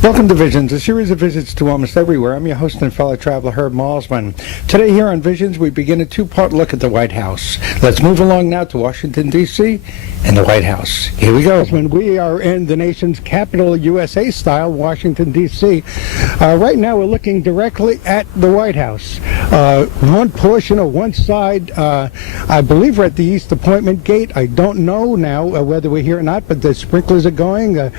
Welcome to Visions, a series of visits to almost everywhere. I'm your host and fellow traveler, Herb Malzman. Today here on Visions, we begin a two-part look at the White House. Let's move along now to Washington, D.C. and the White House. Here we go. We are in the nation's capital, USA style, Washington, D.C. Right now, we're looking directly at the White House. One portion of one side, I believe we're at the East Appointment Gate. I don't know now whether we're here or not, but the sprinklers are going.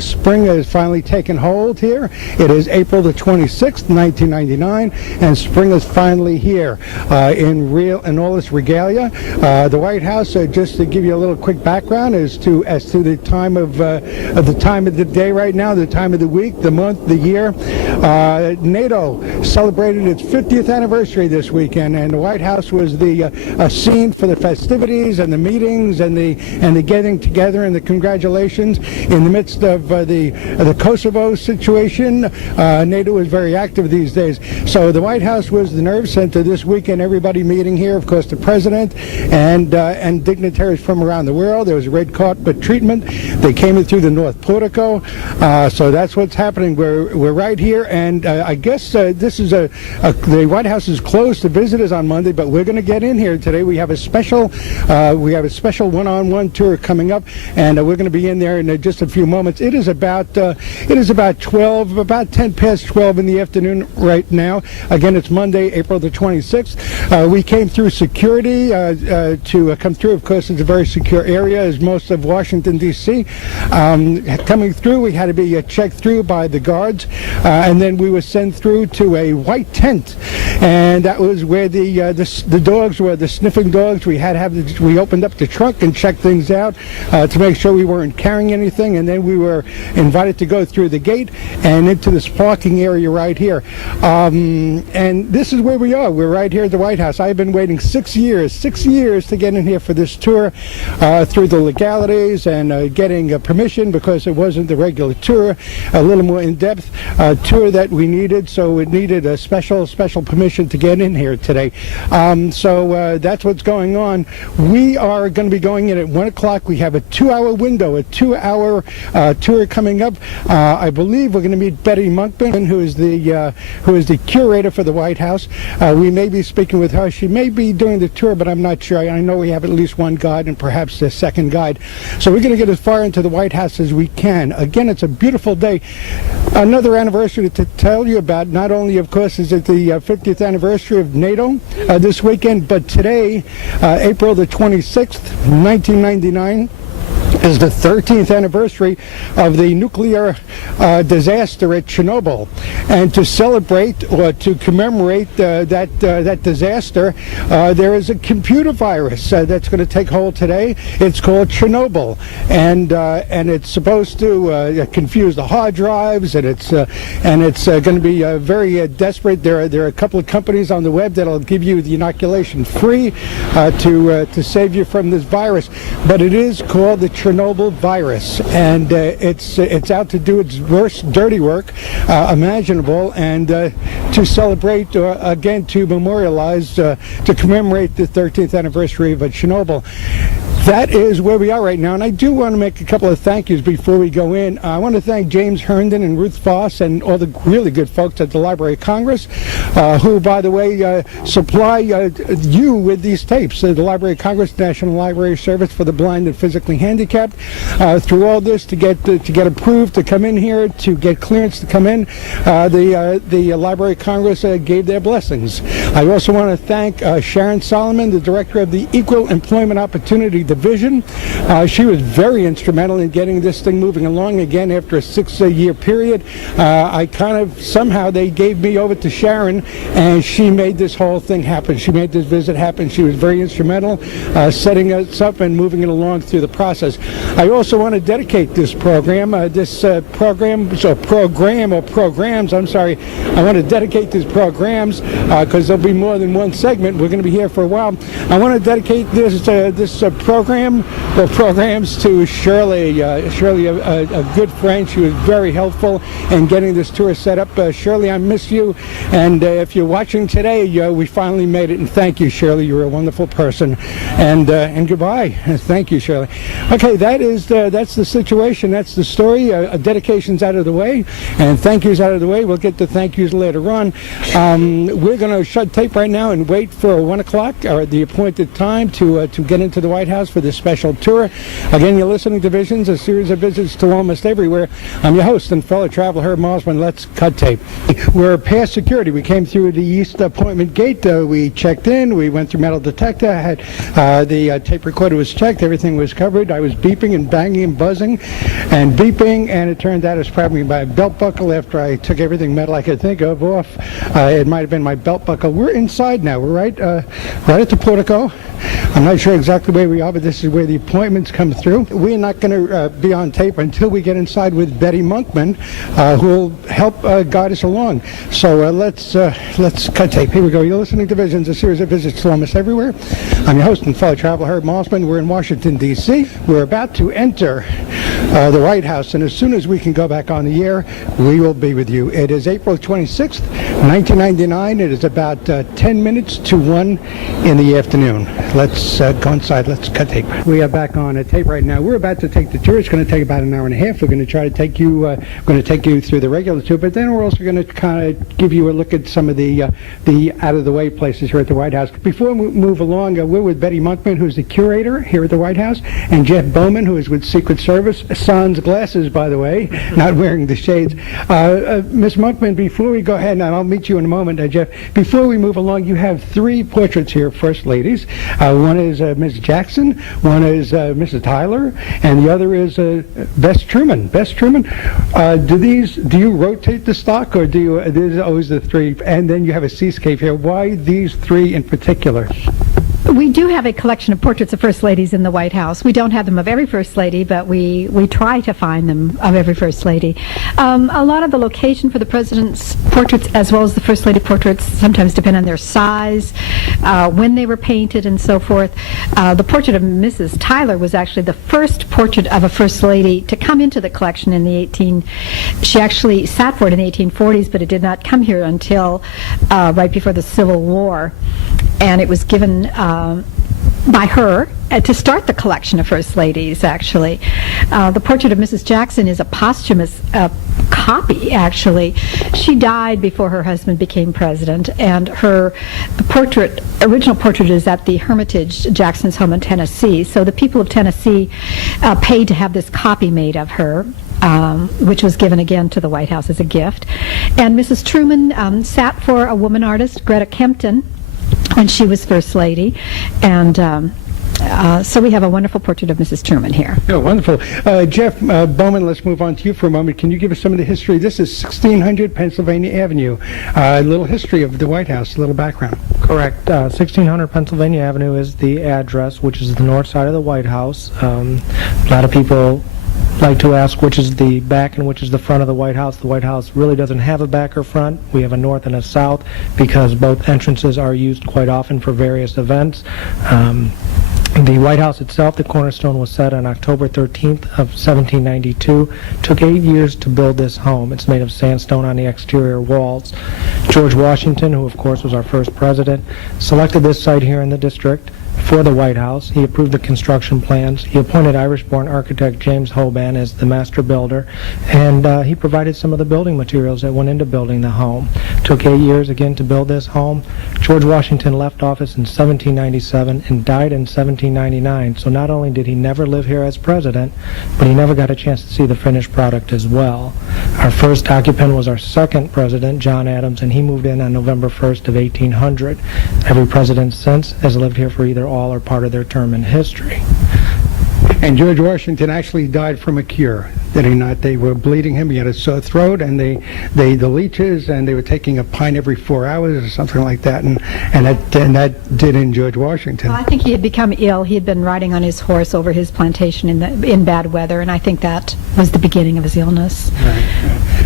Spring has finally taken hold here. It is April the 26th, 1999, and spring is finally here in all its regalia. The White House, just to give you a little quick background as to the time of the day right now, the time of the week, the month, the year. NATO celebrated its 50th anniversary this weekend, and the White House was the scene for the festivities and the meetings and the getting together and the congratulations in the midst of the Kosovo situation. NATO is very active these days. So the White House was the nerve center this weekend. Everybody meeting here, of course, the president and dignitaries from around the world. There was red carpet treatment. They came in through the North Portico. So that's what's happening. We're right here, and I guess this is the White House is closed to visitors on Monday, but we're going to get in here today. We have a special one-on-one tour coming up, and we're going to be in there in just a few moments. It is about 10 past 12 in the afternoon right now. Again, it's Monday, April the 26th. We came through security to come through. Of course, it's a very secure area, as most of Washington, D.C. Coming through, we had to be checked through by the guards, and then we were sent through to a white tent, and that was where the dogs were, the sniffing dogs. We opened up the trunk and checked things out to make sure we weren't carrying anything, and then we were invited to go through the gate and into this parking area right here. And this is where we are. We're right here at the White House. I've been waiting 6 years to get in here for this tour through the legalities and getting permission, because it wasn't the regular tour, a little more in-depth tour that we needed, so it needed a special permission to get in here today. So that's what's going on. We are going to be going in at 1 o'clock. We have a 2-hour window, a 2-hour tour coming up. I believe we're going to meet Betty Monkman, who is the curator for the White House. We may be speaking with her. She may be doing the tour, but I'm not sure. I know we have at least one guide and perhaps a second guide. So we're going to get as far into the White House as we can. Again, it's a beautiful day. Another anniversary to tell you about. Not only, of course, is it the 50th anniversary of NATO this weekend, but today, April the 26th, 1999, is the 13th anniversary of the nuclear disaster at Chernobyl. And to celebrate or to commemorate that disaster, there is a computer virus that's going to take hold today. It's called Chernobyl, and it's supposed to confuse the hard drives, and it's going to be very desperate. There are a couple of companies on the web that'll give you the inoculation free to save you from this virus, but it is called the Chernobyl virus, and it's out to do its worst dirty work imaginable, and to celebrate, again, to memorialize, to commemorate the 13th anniversary of Chernobyl. That is where we are right now, and I do want to make a couple of thank yous before we go in. I want to thank James Herndon and Ruth Foss and all the really good folks at the Library of Congress, who, by the way, supply you with these tapes. The Library of Congress, National Library Service for the Blind and Physically Handicapped. Through all this, to get approved to come in here, to get clearance to come in, the Library of Congress gave their blessings. I also want to thank Sharon Solomon, the director of the Equal Employment Opportunity Division. She was very instrumental in getting this thing moving along again after a 6-year period. Somehow they gave me over to Sharon, and she made this whole thing happen. She made this visit happen. She was very instrumental setting us up and moving it along through the process. I also want to dedicate this program, I want to dedicate these programs because there'll be more than one segment. We're going to be here for a while. I want to dedicate this program program or programs to Shirley. Shirley, a good friend. She was very helpful in getting this tour set up. Shirley, I miss you. And if you're watching today, we finally made it. And thank you, Shirley. You're a wonderful person. And goodbye. Thank you, Shirley. Okay, that's the situation. That's the story. Dedication's out of the way, and thank yous out of the way. We'll get to thank yous later on. We're going to shut tape right now and wait for 1 o'clock, or the appointed time, to get into the White House for this special tour. Again, you're listening to Visions, a series of visits to almost everywhere. I'm your host and fellow traveler, Herb Mosman. Let's cut tape. We're past security. We came through the East Appointment Gate. We checked in. We went through metal detector. The tape recorder was checked. Everything was covered. I was beeping and banging and buzzing and beeping, and it turned out it was probably my belt buckle after I took everything metal I could think of off. It might have been my belt buckle. We're inside now. We're right at the portico. I'm not sure exactly where we are, but this is where the appointments come through. We're not going to be on tape until we get inside with Betty Monkman, who will help guide us along. So let's cut tape. Here we go. You're listening to Visions, a series of visits to almost everywhere. I'm your host and fellow traveler, Herb Mosman. We're in Washington, D.C. We're about to enter the White House, and as soon as we can go back on the air, we will be with you. It is April 26th, 1999. It is about 10 minutes to 1 in the afternoon. Let's go inside. Let's cut tape. We are back on a tape right now. We're about to take the tour. It's going to take about an hour and a half. We're going to try to take you through the regular tour, but then we're also going to kind of give you a look at some of the out-of-the-way places here at the White House. Before we move along, we're with Betty Monkman, who's the curator here at the White House, and Jeff Bowman, who is with Secret Service. Sans glasses, by the way, not wearing the shades. Miss Monkman, before we go ahead, and I'll meet you in a moment, Jeff, before we move along, you have 3 portraits here, First Ladies. One is Ms. Jackson, one is Mrs. Tyler, and the other is Bess Truman. Bess Truman, do you rotate the stock, or there's always the 3, and then you have a seascape here. Why these 3 in particular? We do have a collection of portraits of First Ladies in the White House. We don't have them of every First Lady, but we try to find them of every First Lady. A lot of the location for the President's portraits, as well as the First Lady portraits, sometimes depend on their size, when they were painted, and so forth. The portrait of Mrs. Tyler was actually the first portrait of a First Lady to come into the collection in the She actually sat for it in the 1840s, but it did not come here until right before the Civil War. And it was given by her to start the collection of First Ladies, actually. The portrait of Mrs. Jackson is a posthumous copy, actually. She died before her husband became president, and her original portrait is at the Hermitage, Jackson's home in Tennessee. So the people of Tennessee paid to have this copy made of her, which was given again to the White House as a gift. And Mrs. Truman sat for a woman artist, Greta Kempton, when she was First Lady, and so we have a wonderful portrait of Mrs. Truman here. Oh, wonderful. Jeff Bowman, let's move on to you for a moment. Can you give us some of the history? This is 1600 Pennsylvania Avenue. A little history of the White House, a little background. Correct. 1600 Pennsylvania Avenue is the address, which is the north side of the White House. A lot of people like to ask which is the back and which is the front of the White House. The White House really doesn't have a back or front. We have a north and a south because both entrances are used quite often for various events. The White House itself, the cornerstone was set on October 13th of 1792. Took 8 years to build this home. It's made of sandstone on the exterior walls. George Washington, who of course was our first president, selected this site here in the district for the White House. He approved the construction plans. He appointed Irish-born architect James Hoban as the master builder, and he provided some of the building materials that went into building the home. Took 8 years again to build this home. George Washington left office in 1797 and died in 1799, so not only did he never live here as president, but he never got a chance to see the finished product as well. Our first occupant was our second president, John Adams, and he moved in on November 1st of 1800. Every president since has lived here for either all or part of their term in history. And George Washington actually died from a cure, did he not? They were bleeding him. He had a sore throat, and the leeches, and they were taking a pint every 4 hours or something like that, and that did in George Washington. Well, I think he had become ill. He had been riding on his horse over his plantation in bad weather, and I think that was the beginning of his illness. Right.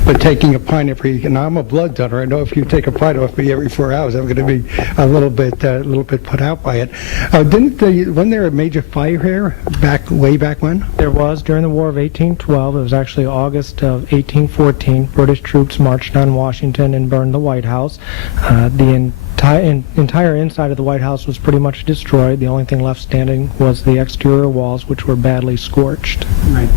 But taking a pint every, and I'm a blood donor. I know if you take a pint off me every 4 hours, I'm going to be a little bit put out by it. Wasn't there a major fire here way back when? There was during the War of 1812. It was actually August of 1814. British troops marched on Washington and burned the White House. The entire inside of the White House was pretty much destroyed. The only thing left standing was the exterior walls, which were badly scorched. Right.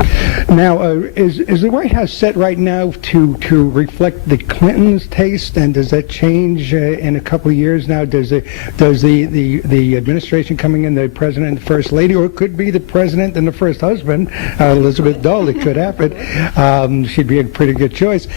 Now, is the White House set right now to reflect the Clintons' taste, and does that change in a couple of years now? Does the administration coming in, the president and the first lady, or it could be the president and the first husband, Elizabeth Dole? It could happen. She'd be a pretty good choice.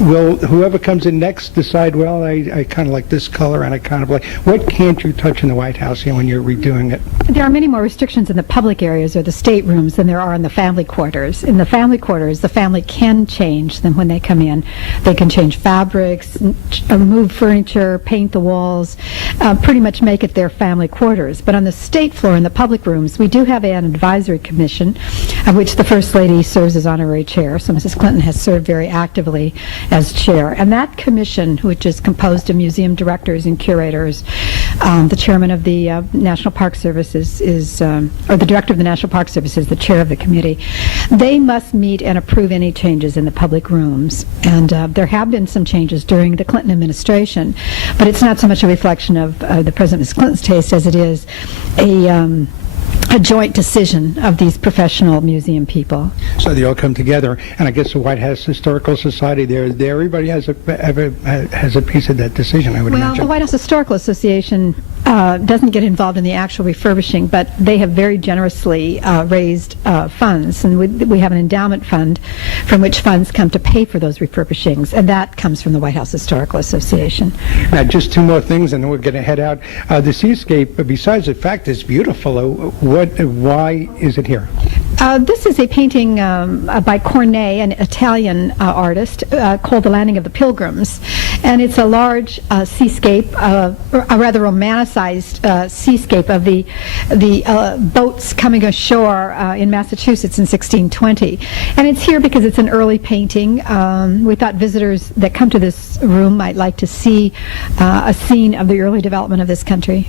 Will whoever comes in next decide, well, I kind of like this color, and I kind of like, what can't you touch in the White House when you're redoing it? There are many more restrictions in the public areas or the staterooms than there are in the family quarters. In the family quarters, the family can change them when they come in. They can change fabrics, move furniture, paint the walls, pretty much make it their family quarters. But on the state floor in the public rooms, we do have an advisory commission of which the First Lady serves as honorary chair. So Mrs. Clinton has served very actively as chair. And that commission, which is composed of museum directors and curators, the chairman of the National Park Service or the director of the National Park Service is the chair of the committee. They must meet and approve any changes in the public rooms. And there have been some changes during the Clinton administration, but it's not so much a reflection of the President Mrs. Clinton's taste as it is a joint decision of these professional museum people. So they all come together, and I guess the White House Historical Society, there everybody has a piece of that decision, I would imagine. Well, the White House Historical Association doesn't get involved in the actual refurbishing, but they have very generously raised funds, and we have an endowment fund from which funds come to pay for those refurbishings, and that comes from the White House Historical Association. Now, just two more things, and then we're going to head out. The seascape, besides the fact it's beautiful, why is it here? This is a painting by Cornet, an Italian artist, called The Landing of the Pilgrims. And it's a large seascape, a rather romanticized seascape of the boats coming ashore in Massachusetts in 1620. And it's here because it's an early painting. We thought visitors that come to this room might like to see a scene of the early development of this country.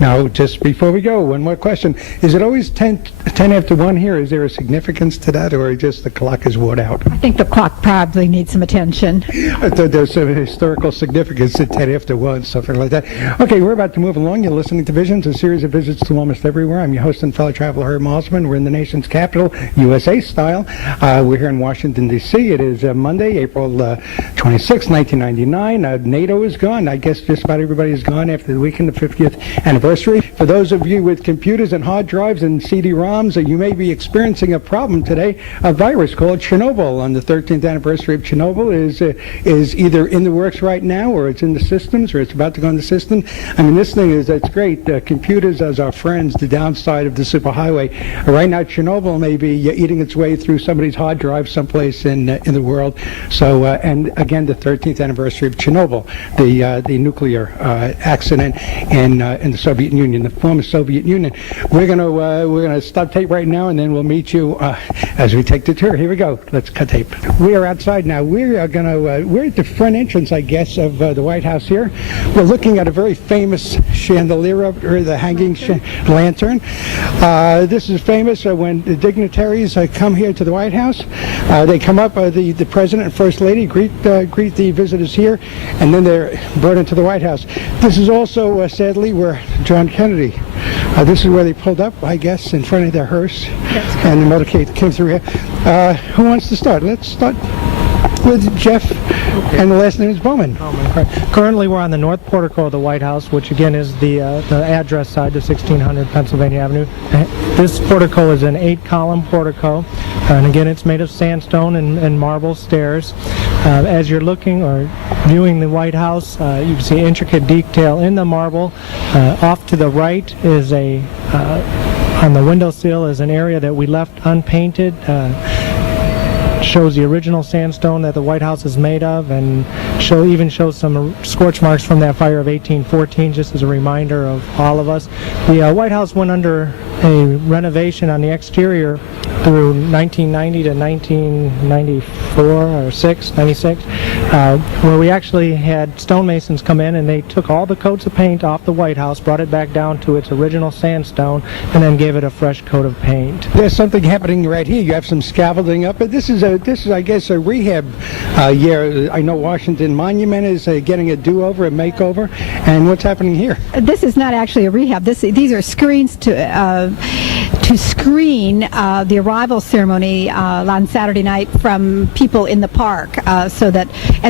Now, just before we go, one more question. Is it always 10 after 1 here? Is there a significance to that, or just the clock is worn out? I think the clock probably needs some attention. There's some historical significance at 10 after 1, something like that. Okay, we're about to move along. You're listening to Visions, a series of visits to almost everywhere. I'm your host and fellow traveler, Herb Malzman. We're in the nation's capital, USA style. We're here in Washington, D.C. It is Monday, April 26, 1999. NATO is gone. I guess just about everybody is gone after the weekend, the 50th anniversary. For those of you with computers and hard drives and CD-ROMs, you may be experiencing a problem today. A virus called Chernobyl on the 13th anniversary of Chernobyl is either in the works right now, or it's in the systems, or it's about to go in the system. I mean, this thing it's great. Computers as our friends, the downside of the superhighway. Right now, Chernobyl may be eating its way through somebody's hard drive someplace in the world. So, and again, the 13th anniversary of Chernobyl, the nuclear accident in the Soviet Union, the former Soviet Union. We're gonna stop tape right now, and then we'll meet you as we take the tour. Here we go. Let's cut tape. We are outside now. We're at the front entrance, I guess, of the White House here. We're looking at a very famous chandelier, or the hanging lantern. This is famous when the dignitaries come here to the White House. They come up, the President and First Lady greet the visitors here, and then they're brought into the White House. This is also, sadly, where John Kennedy, this is where they pulled up, I guess, in front of their hearse, and the motorcade came through here. Who wants to start? Let's start. with Jeff, and the last name is Bowman. Currently, we're on the north portico of the White House, which again is the address side to 1600 Pennsylvania Avenue. This portico is an 8-column portico, and again, it's made of sandstone and marble stairs. As you're looking or viewing the White House, you can see intricate detail in the marble. Off to the right is on the windowsill is an area that we left unpainted. Shows the original sandstone that the White House is made of, and even shows some scorch marks from that fire of 1814, just as a reminder of all of us. The White House went under a renovation on the exterior through 1990 to 1994 or 96, where we actually had stonemasons come in and they took all the coats of paint off the White House, brought it back down to its original sandstone, and then gave it a fresh coat of paint. There's something happening right here. You have some scaffolding up, but this is I guess a rehab year. I know Washington Monument is getting a do-over, a makeover, and what's happening here? This is not actually a rehab. These are screens to screen the arrival ceremony on Saturday night from people in the park, and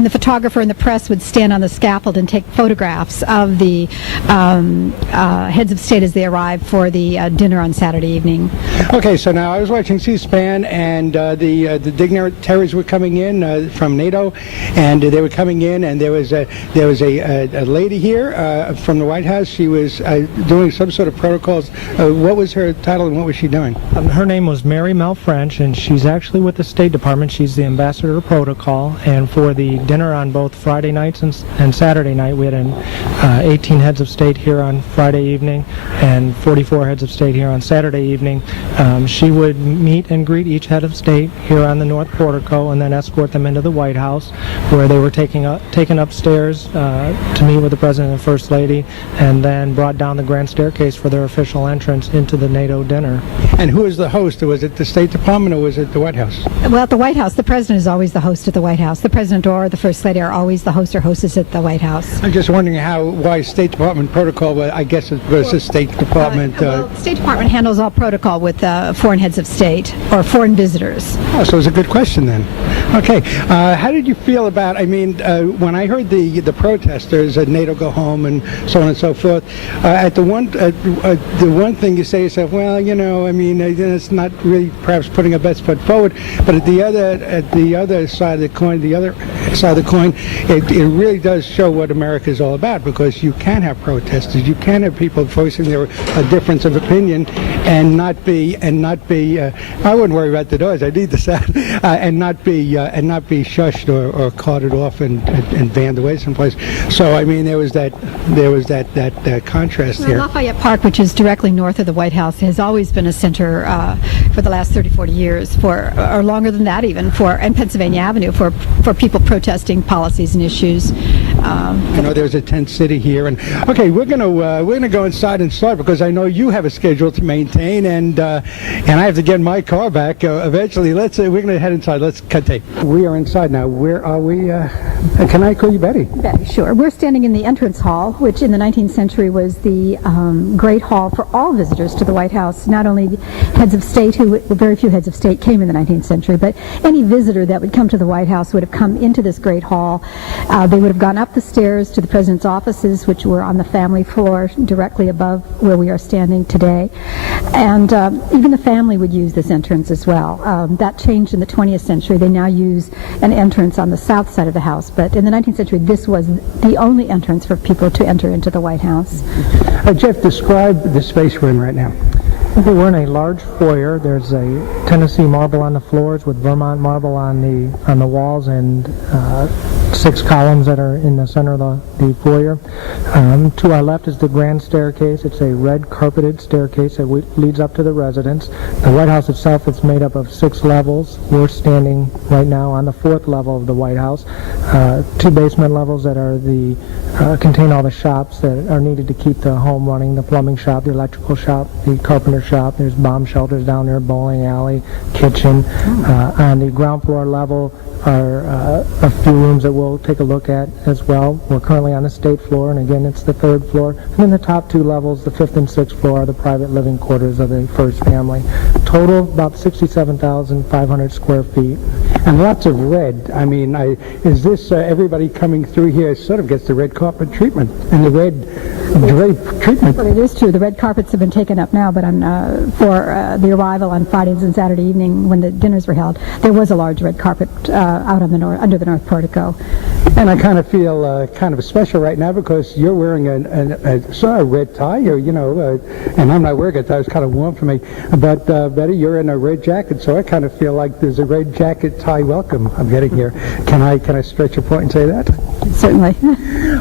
the photographer and the press would stand on the scaffold and take photographs of the heads of state as they arrive for the dinner on Saturday evening. Okay, so now I was watching C-SPAN, and the dignitaries were coming in from NATO, and they were coming in, and there was a lady here from the White House. She was doing some sort of protocols. What was her title and what was she doing? Her name was Mary Mel French, and she's actually with the State Department. She's the ambassador of protocol, and for the dinner on both Friday nights and Saturday night, we had 18 heads of state here on Friday evening and 44 heads of state here on Saturday evening. She would meet and greet each head of state here on the north portico and then escort them into the White House, where they were taken upstairs to meet with the President and First Lady, and then brought down the grand staircase for their official entrance into the NATO dinner. And who is the host? Was it the State Department or was it the White House? Well, at the White House, the President is always the host at the White House. The President or the First Lady are always the host or hostess at the White House. I'm just wondering why State Department protocol, but I guess it's versus State Department. Well, the State Department handles all protocol with foreign heads of state or foreign visitors. Oh, so it's a good question then. Okay, how did you feel about, when I heard the protesters at NATO go home and so on and so forth, the one thing you say to yourself, well, it's not really perhaps putting our best foot forward, but at the other side of the coin, it really does show what America is all about, because you can have protesters, you can have people voicing their difference of opinion and not be I wouldn't worry about the noise, I need the sound, and not be shushed or carted off and banned away someplace. So there was that contrast here. Lafayette Park, which is directly north of the White House, has always been a center for the last 30-40 years, or longer than that even, and Pennsylvania Avenue for people protesting policies and issues. There's a tent city here, and okay, we're gonna go inside and start, because I know you have a schedule to maintain, and I have to get my car back eventually. We're gonna head inside. Let's cut tape. We are inside now. Where are we? Can I call you Betty? Betty, sure. We're standing in the entrance hall, which in the 19th century was the great hall for all visitors to the White House. Not only heads of state, very few heads of state came in the 19th century, but any visitor that would come to the White House would have come into this great hall. They would have gone up the stairs to the president's offices, which were on the family floor directly above where we are standing today. And even the family would use this entrance as well. That changed in the 20th century. They now use an entrance on the south side of the house, but in the 19th century this was the only entrance for people to enter into the White House. Jeff, describe the space we're in right now. Okay, we're in a large foyer. There's a Tennessee marble on the floors with Vermont marble on the walls, and 6 columns that are in the center of the foyer. To our left is the grand staircase. It's a red carpeted staircase that leads up to the residence. The White House itself is made up of 6 levels. We're standing right now on the 4th level of the White House. 2 basement levels that are contain all the shops that are needed to keep the home running: the plumbing shop, the electrical shop, the carpenter shop. There's bomb shelters down there, bowling alley, kitchen. On the ground floor level are a few rooms that we'll take a look at as well. We're currently on the state floor, and again it's the 3rd floor. And then the top 2 levels, the 5th and 6th floor, are the private living quarters of the first family. Total about 67,500 square feet. and lots of red. I mean, is this everybody coming through here sort of gets the red carpet treatment and the red drape treatment? Well, it is true. The red carpets have been taken up now, but for the arrival on Fridays and Saturday evening when the dinners were held, there was a large red carpet out on the under the north portico. And I kind of feel kind of special right now because you're wearing a sort of red tie, or, you know, and I'm not wearing a tie. It's kind of warm for me. But Betty, you're in a red jacket, so I kind of feel like there's a red jacket tie welcome I'm getting here. Can I stretch a point and say that? Certainly.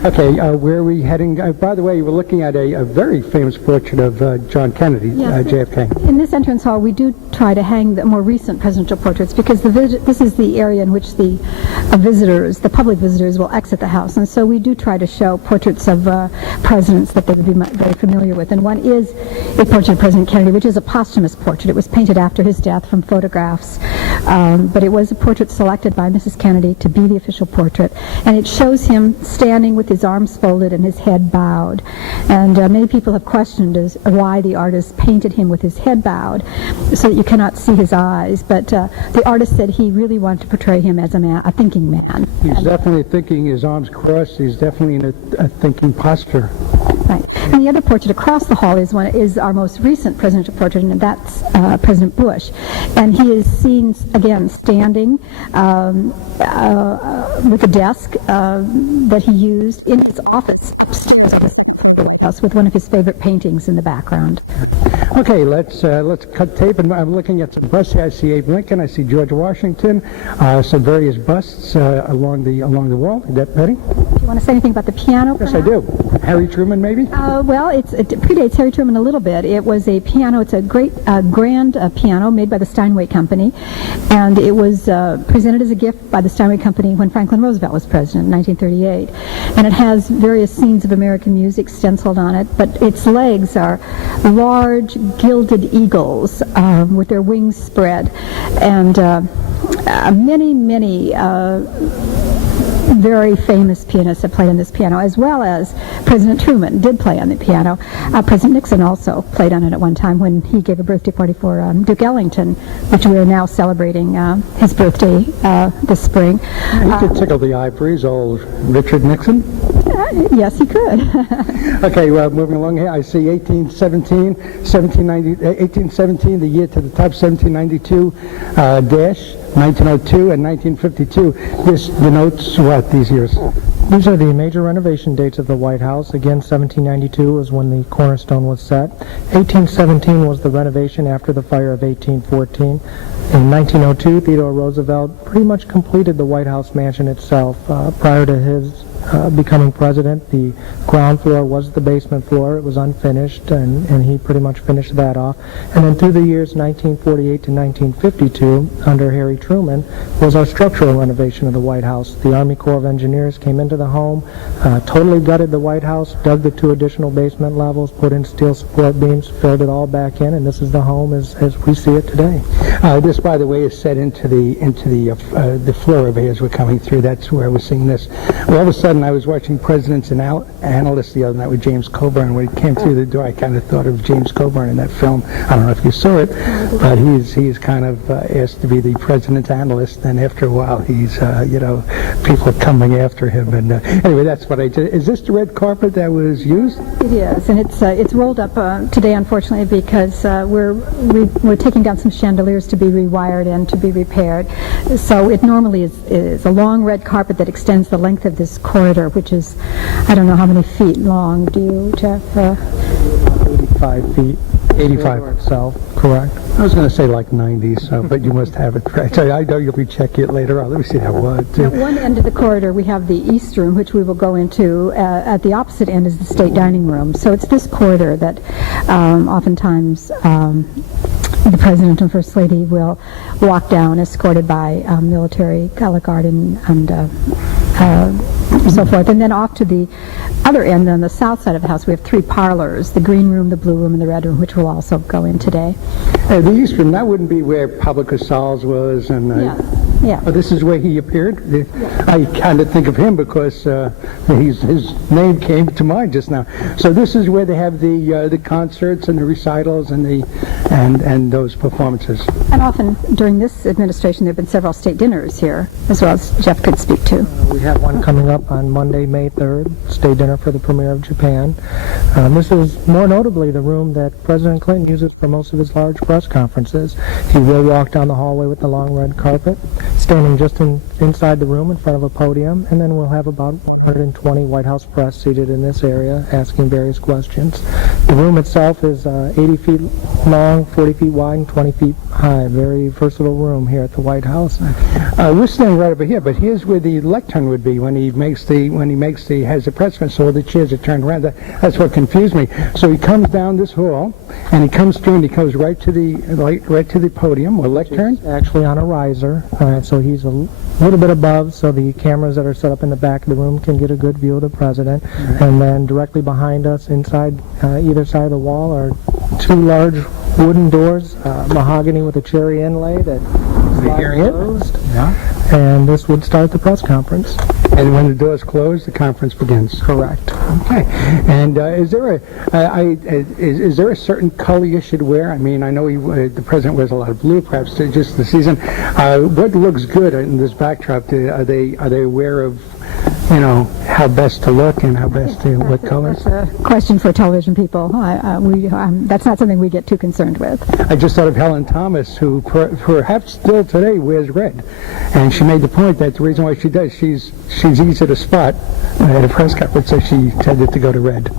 Okay, where are we heading? By the way, we're looking at a very famous portrait of John Kennedy, Yes. JFK. In this entrance hall, we do try to hang the more recent presidential portraits because this is the area in which the visitors, the public visitors, will exit the house. And so we do try to show portraits of presidents that they would be very familiar with. And one is a portrait of President Kennedy, which is a posthumous portrait. It was painted after his death from photographs. But it was a portrait selected by Mrs. Kennedy to be the official portrait. And it shows him standing with his arms folded and his head bowed. And many people have questioned why the artist painted him with his head bowed so that you cannot see his eyes. But the artist said he really wanted to portray him as a thinking man. He's definitely thinking, his arms crossed. He's definitely in a thinking posture. Right. And the other portrait across the hall is our most recent presidential portrait, and that's President Bush. And he is seen, again, standing with a desk that he used in his office upstairs with one of his favorite paintings in the background. Okay, let's cut tape, and I'm looking at some busts here. I see Abe Lincoln, I see George Washington, some various busts along the wall. Is that Betty? Do you want to say anything about the piano? Yes, I do. Harry Truman, maybe? Well, it predates Harry Truman a little bit. It was a piano. It's a great grand piano made by the Steinway Company, and it was presented as a gift by the Steinway Company when Franklin Roosevelt was president in 1938. And it has various scenes of American music stenciled on it, but its legs are large gilded eagles with their wings spread, and many very famous pianists have played on this piano, as well as President Truman did play on the piano. President Nixon also played on it at one time when he gave a birthday party for Duke Ellington, which we are now celebrating his birthday this spring. He could tickle the ivories, old Richard Nixon. Yes, he could. Okay, well, moving along here, I see 1817, the year to the top, 1792, 1902, and 1952. This denotes what, these years? These are the major renovation dates of the White House. Again, 1792 was when the cornerstone was set. 1817 was the renovation after the fire of 1814. In 1902, Theodore Roosevelt pretty much completed the White House mansion itself. Prior to his becoming president, the ground floor was the basement floor. It was unfinished, and he pretty much finished that off. And then through the years 1948 to 1952, under Harry Truman, was our structural renovation of the White House. The Army Corps of Engineers came into the home, totally gutted the White House, dug the 2 additional basement levels, put in steel support beams, filled it all back in, and this is the home as we see it today. This, by the way, is set into the floor over here as we're coming through. That's where I was seeing this. All of a sudden, I was watching Presidents and Analysts the other night with James Coburn. When he came through the door, I kind of thought of James Coburn in that film. I don't know if you saw it, but he's kind of asked to be the President's analyst, and after a while, he's people are coming after him. And anyway, that's what I did. Is this the red carpet that was used? It is, and it's rolled up today, unfortunately, because we're taking down some chandeliers to be rewired and to be repaired. So it normally is a long red carpet that extends the length of this corridor, which is, I don't know how many feet long. Do you, Jeff? 85 feet. 85 itself, correct. I was going to say like 90, so, but you must have it right. I know you'll be checking it later on. Let me see that one. At one end of the corridor, we have the East Room, which we will go into. At the opposite end is the State Dining Room. So it's this corridor that oftentimes the President and First Lady will walk down, escorted by military color guard and so forth. And then off to the other end, on the south side of the house, we have 3 parlors: the Green Room, the Blue Room, and the Red Room, which we'll also go in today. The East Room, that wouldn't be where Pablo Casals was, and Yeah. Yeah. Oh, this is where he appeared? I kind of think of him because his name came to mind just now. So this is where they have the concerts and the recitals and those performances. And often during this administration, there have been several state dinners here, as well as Jeff could speak to. We have one coming up on Monday, May 3rd, state dinner for the Premier of Japan. This is more notably the room that President Clinton uses for most of his large press conferences. He will walk down the hallway with the long red carpet, standing just inside the room in front of a podium, and then we'll have about 120 White House press seated in this area asking various questions. The room itself is 80 feet long, 40 feet wide, and 20 feet high. Very versatile room here at the White House. We're standing right over here, but here's where the lectern would be when he has the press conference. So all the chairs are turned around. That's what confused me. So he comes down this hall, and he comes through, and he goes right to the podium or lectern. He's actually on a riser, so he's a little bit above, so the cameras that are set up in the back of the room can get a good view of the president. Right. And then directly behind us, inside either side of the wall, are two large wooden doors, mahogany with a cherry inlay that slide closed. Yeah. And this would start the press conference. And when the doors close, the conference begins. Correct. Okay. And is there a certain color you should wear? I mean, I know the president wears a lot of blue, perhaps just the season. What looks good in this backdrop? Are they aware of, how best to look and how best to what colors? That's a question for television people. That's not something we get too concerned with. I just thought of Helen Thomas, who perhaps still today wears red, and she made the point that the reason why she does, she's easy to spot at a press conference, so she tended to go to red.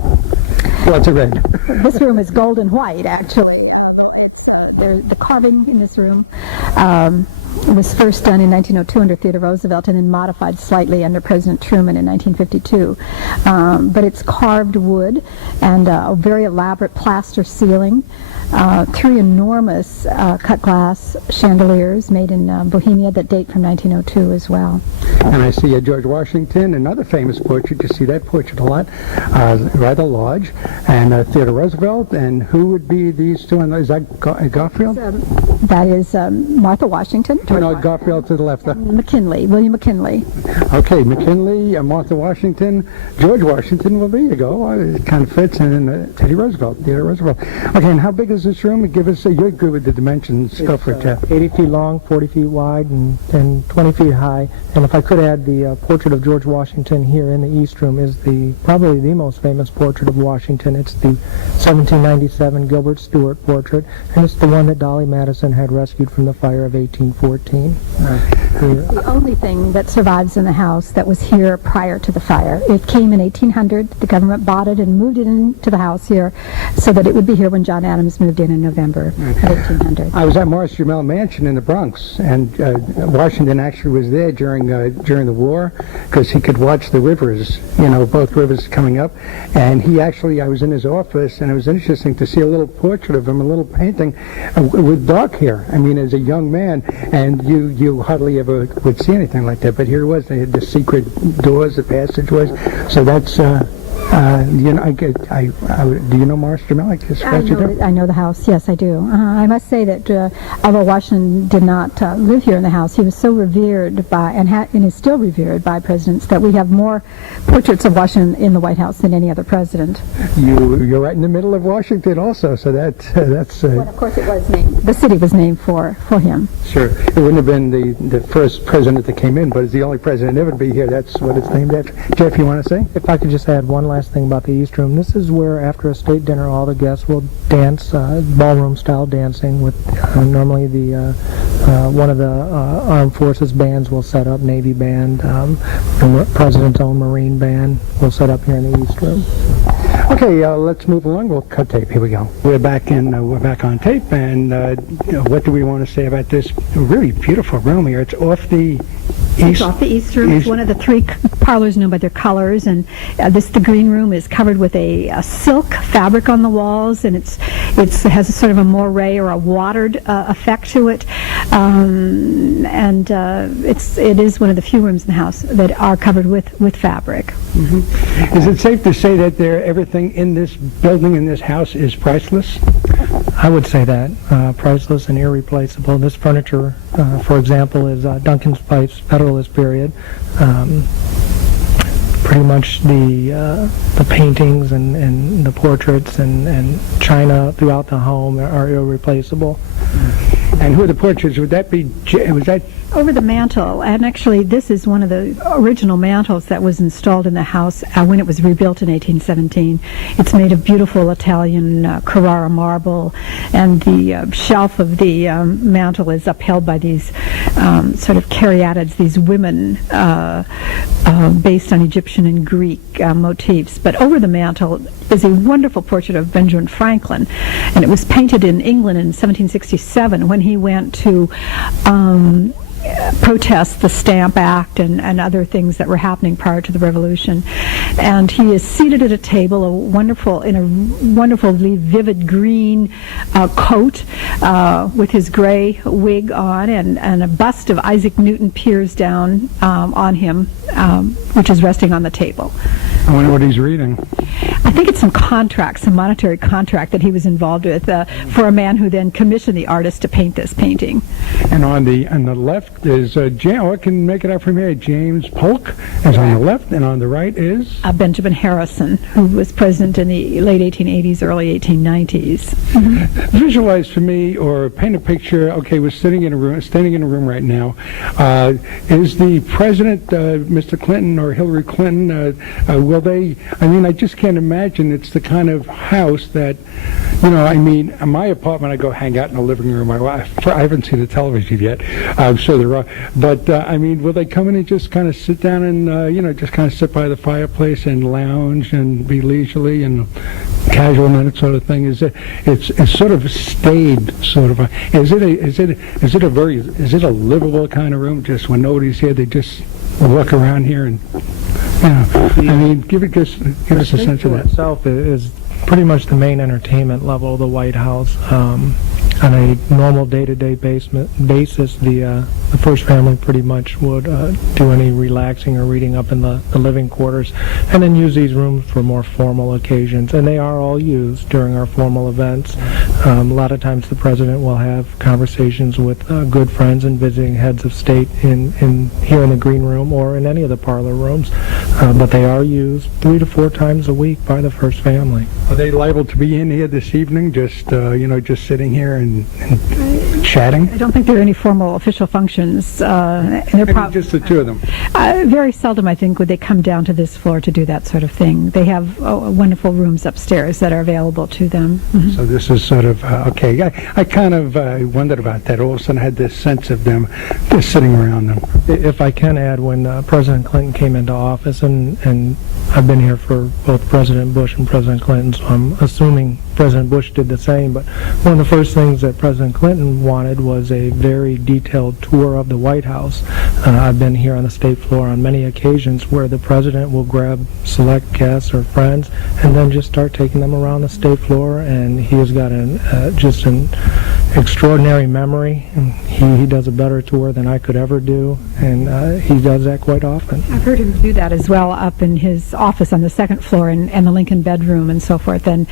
Lots of red. This room is gold and white, actually. It's the carving in this room was first done in 1902 under Theodore Roosevelt and then modified slightly under President Truman in 1952. But it's carved wood and a very elaborate plaster ceiling. 3 enormous cut glass chandeliers made in Bohemia that date from 1902 as well. And I see George Washington, another famous portrait. You see that portrait a lot, rather large. And Theodore Roosevelt. And who would be these two? Is that Garfield? That is Martha Washington. Garfield to the left. William McKinley. Okay, McKinley, Martha Washington, George Washington. Well, there you go. It kind of fits. And then Theodore Roosevelt. Okay, and how big is this room? Give us you're good with the dimensions. Go for it, Jeff. 80 feet long, 40 feet wide, and 20 feet high. And if I could add, the portrait of George Washington here in the East Room is probably the most famous portrait of Washington. It's the 1797 Gilbert Stuart portrait, and it's the one that Dolly Madison had rescued from the fire of 1814. The only thing that survives in the house that was here prior to the fire. It came in 1800. The government bought it and moved it into the house here so that it would be here when John Adams moved in November of 1800. I was at Morris Jumel Mansion in the Bronx, and Washington actually was there during the war because he could watch the rivers, both rivers coming up. And I was in his office, and it was interesting to see a little portrait of him, a little painting with dark hair. I mean, as a young man, and you hardly ever would see anything like that. But here it was. They had the secret doors, the passageways. So that's. Do you know Morris Jumel? I know the house. Yes, I do. I must say that although Washington did not live here in the house, he was so revered by and is still revered by presidents that we have more portraits of Washington in the White House than any other president. You're right in the middle of Washington, also. So that's. Well, of course, it was named. The city was named for him. Sure, it wouldn't have been the first president that came in, but it's the only president ever to be here. That's what it's named after. Jeff, you want to say? If I could just add one last thing about the East Room. This is where, after a state dinner, all the guests will dance, ballroom-style dancing with normally one of the armed forces bands will set up, Navy band, the President's own Marine band will set up here in the East Room. Okay, let's move along. We'll cut tape. Here we go. We're back on tape, and what do we want to say about this really beautiful room here? It's off the It's off the East Room. It's one of the 3 parlors known by their colors, and the green room is covered with a silk fabric on the walls, and it has a sort of a moire or a watered effect to it, and it is one of the few rooms in the house that are covered with fabric. Is it safe to say that everything in this building, in this house, is priceless? I would say that, priceless and irreplaceable. This furniture, for example, is Duncan Fife's Federalist period. Pretty much the paintings and the portraits and china throughout the home are irreplaceable. And who are the portraits? Would that be, was that? Over the mantle, and actually this is one of the original mantles that was installed in the house when it was rebuilt in 1817. It's made of beautiful Italian Carrara marble, and the shelf of the mantle is upheld by these sort of caryatids, these women based on Egyptian and Greek motifs. But over the mantle is a wonderful portrait of Benjamin Franklin, and it was painted in England in 1767 when he went to protest the Stamp Act and other things that were happening prior to the Revolution. And he is seated at a table, in a wonderfully vivid green coat with his gray wig on, and a bust of Isaac Newton peers down on him, which is resting on the table. I wonder what he's reading. I think it's some monetary contract that he was involved with for a man who then commissioned the artist to paint this painting. And on the left is I can make it out from here. James Polk is on the left, and on the right is Benjamin Harrison, who was president in the late 1880s, early 1890s. Mm-hmm. Visualize for me, or paint a picture. Okay, we're standing in a room right now. Is the president, Mr. Clinton or Hillary Clinton, will they? I mean, I just can't imagine it's the kind of house that, in my apartment, I go hang out in the living room. I haven't seen the television yet. I'm sure there are. But, will they come in and just kind of sit down and, just kind of sit by the fireplace and lounge and be leisurely and casual and that sort of thing? It's sort of staid, sort of. Is it a livable kind of room? Just when nobody's here, they just walk around here and, give us a sense of that. Itself is pretty much the main entertainment level of the White House. On a normal day-to-day basis, the first family pretty much would do any relaxing or reading up in the living quarters, and then use these rooms for more formal occasions. And they are all used during our formal events. A lot of times the president will have conversations with good friends and visiting heads of state here in the green room or in any of the parlor rooms. But they are used 3 to 4 times a week by the first family. Are they liable to be in here this evening, just sitting here and chatting? I don't think there are any formal official functions. Just the two of them? Very seldom, I think, would they come down to this floor to do that sort of thing. They have wonderful rooms upstairs that are available to them. Mm-hmm. So this is sort of, okay. I kind of wondered about that. All of a sudden I had this sense of them just sitting around them. If I can add, when President Clinton came into office, and I've been here for both President Bush and President Clinton, so I'm assuming President Bush did the same, but one of the first things that President Clinton wanted was a very detailed tour of the White House. I've been here on the state floor on many occasions where the president will grab select guests or friends and then just start taking them around the state floor, and he has got just an extraordinary memory. And he does a better tour than I could ever do, and he does that quite often. I've heard him do that as well up in his office on the second floor and the Lincoln bedroom and so forth. And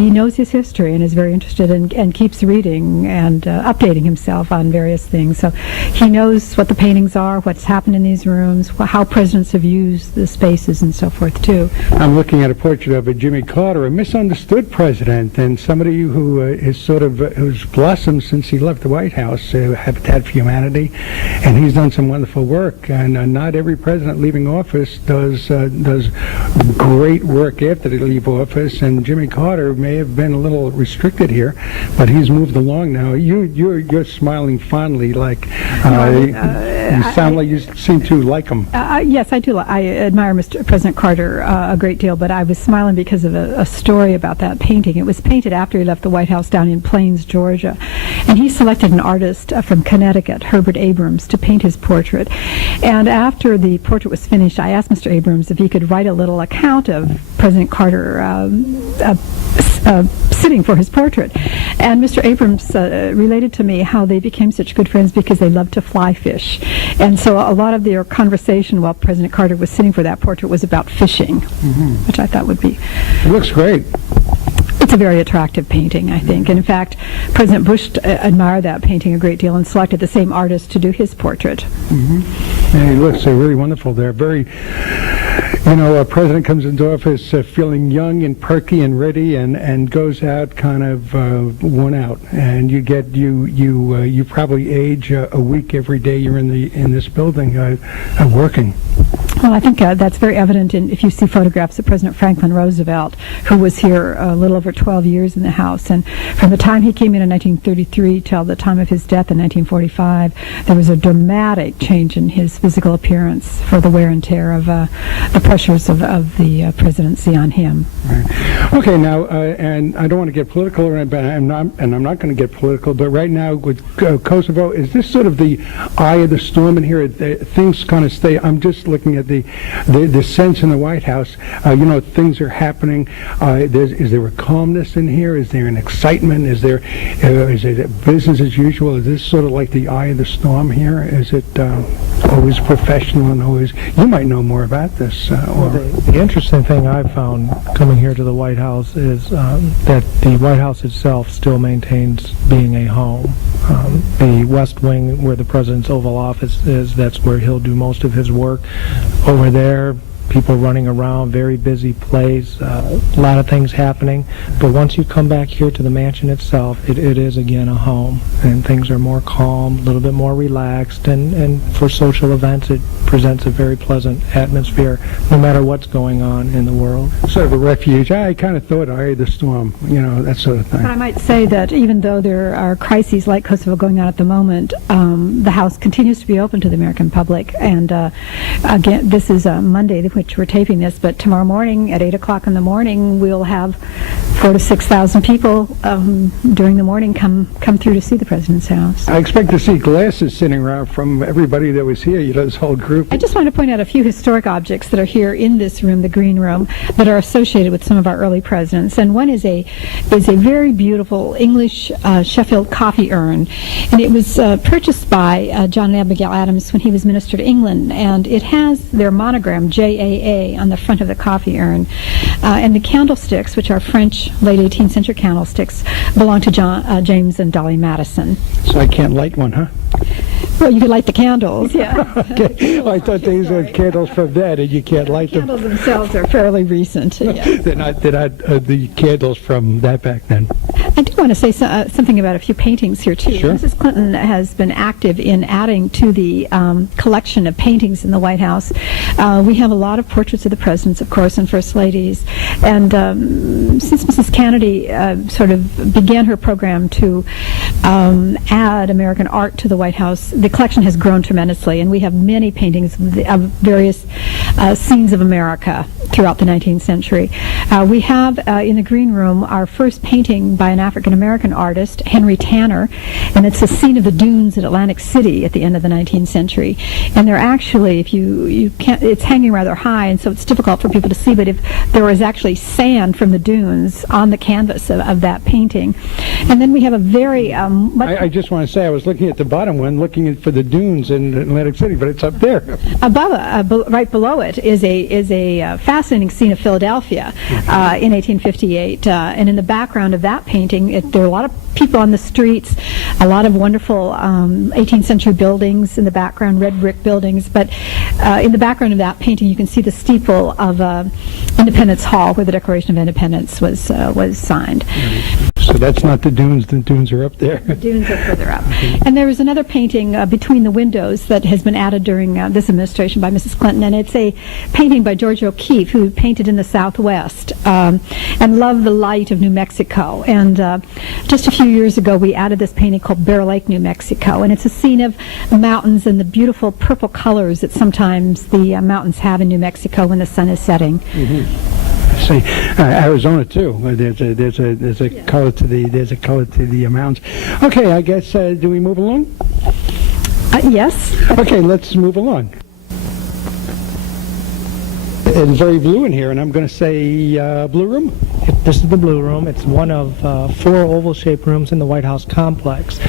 he knows his history and is very interested and keeps reading and updating himself on various things. So he knows what the paintings are, what's happened in these rooms, how presidents have used the spaces and so forth too. I'm looking at a portrait of Jimmy Carter, a misunderstood president, and somebody who is who's blossomed since he left the White House, Habitat for Humanity, and he's done some wonderful work. And not every president leaving office does great work after they leave office. And Jimmy Carter may have been a little restricted here, but he's moved along now. You're smiling fondly, like you sound like you seem to like him. Yes, I do. I admire Mr. President Carter a great deal, but I was smiling because of a story about that painting. It was painted after he left the White House down in Plains, Georgia, and he selected an artist from Connecticut, Herbert Abrams, to paint his portrait. And after the portrait was finished, I asked Mr. Abrams if he could write a little account of President Carter sitting for his portrait. And Mr. Abrams related to me how they became such good friends because they loved to fly fish. And so a lot of their conversation while President Carter was sitting for that portrait was about fishing, which I thought would be... It looks great. It's a very attractive painting, I think. And in fact, President Bush admired that painting a great deal and selected the same artist to do his portrait. Yeah, he looks really wonderful there. Very, a president comes into office feeling young and perky and ready, and goes out kind of worn out. And you probably age a week every day you're in this building working. Well, I think that's very evident if you see photographs of President Franklin Roosevelt, who was here a little over 12 years in the House. And from the time he came in 1933 till the time of his death in 1945, there was a dramatic change in his physical appearance for the wear and tear of the pressures of the presidency on him. Right. Okay, now, and I don't want to get political, but I'm not going to get political, but right now with Kosovo, is this sort of the eye of the storm in here? Things kind of stay... I'm just looking at the sense in the White House. Things are happening. Is there a calmness in here? Is there an excitement? Is it business as usual? Is this sort of like the eye of the storm here? Is it always professional and always... You might know more about this. Well, the interesting thing I've found coming here to the White House is that the White House itself still maintains being a home. The West Wing, where the President's Oval Office is, that's where he'll do most of his work. Over there, people running around, very busy place, a lot of things happening. But once you come back here to the mansion itself, it is again a home, and things are more calm, a little bit more relaxed, and for social events it presents a very pleasant atmosphere, no matter what's going on in the world. Sort of a refuge. I kind of thought eye of the storm, that sort of thing. But I might say that even though there are crises like Kosovo going on at the moment, the House continues to be open to the American public. And again, this is Monday, which we're taping this, but tomorrow morning at 8 o'clock in the morning, we'll have 4,000 to 6,000 people during the morning come through to see the President's house. I expect to see glasses sitting around from everybody that was here, this whole group. I just want to point out a few historic objects that are here in this room, the Green Room, that are associated with some of our early presidents. And one is a very beautiful English Sheffield coffee urn, and it was purchased by John and Abigail Adams when he was Minister to England, and it has their monogram JAA on the front of the coffee urn. And the candlesticks, which are French late 18th century candlesticks, belong to James and Dolly Madison. So I can't light one, huh? Well, you could light the candles, yeah. Okay. Well, I thought these were candles from that, and you can't light them. The candles themselves are fairly recent. Yeah. They're not the candles from that back then. I do want to say something about a few paintings here, too. Sure. Mrs. Clinton has been active in adding to the collection of paintings in the White House. We have a lot of portraits of the presidents, of course, and first ladies. And since Mrs. Kennedy sort of began her program to add American art to the White House, the collection has grown tremendously, and we have many paintings of various scenes of America throughout the 19th century. We have in the Green Room our first painting by an African-American artist, Henry Tanner, and it's a scene of the dunes at Atlantic City at the end of the 19th century. And they're actually, if you can't, it's hanging rather high, and so it's difficult for people to see, but if there was actually sand from the dunes on the canvas of that painting. And then we have a very... I just want to say, I was looking at the bottom one, looking for the dunes in Atlantic City, but it's up there. Above, right below it, is a fascinating scene of Philadelphia in 1858. And in the background of that painting, there are a lot of people on the streets, a lot of wonderful 18th century buildings in the background, red brick buildings. But in the background of that painting, you can see the steeple of Independence Hall, where the Declaration of Independence was signed. So that's not the dunes. The dunes are up there. The dunes are further up. And there is another painting between the windows that has been added during this administration by Mrs. Clinton, and it's a painting by George O'Keeffe, who painted in the Southwest and loved the light of New Mexico. And just a few years ago, we added this painting called Bear Lake, New Mexico, and it's a scene of mountains and the beautiful purple colors that sometimes the mountains have in New Mexico when the sun is setting. Mm-hmm. See, Arizona too. There's a color to the mountains. Okay, I guess do we move along? Yes. Okay, let's move along. It's very blue in here, and I'm going to say blue room. This is the Blue Room. It's one of 4 oval-shaped rooms in the White House complex.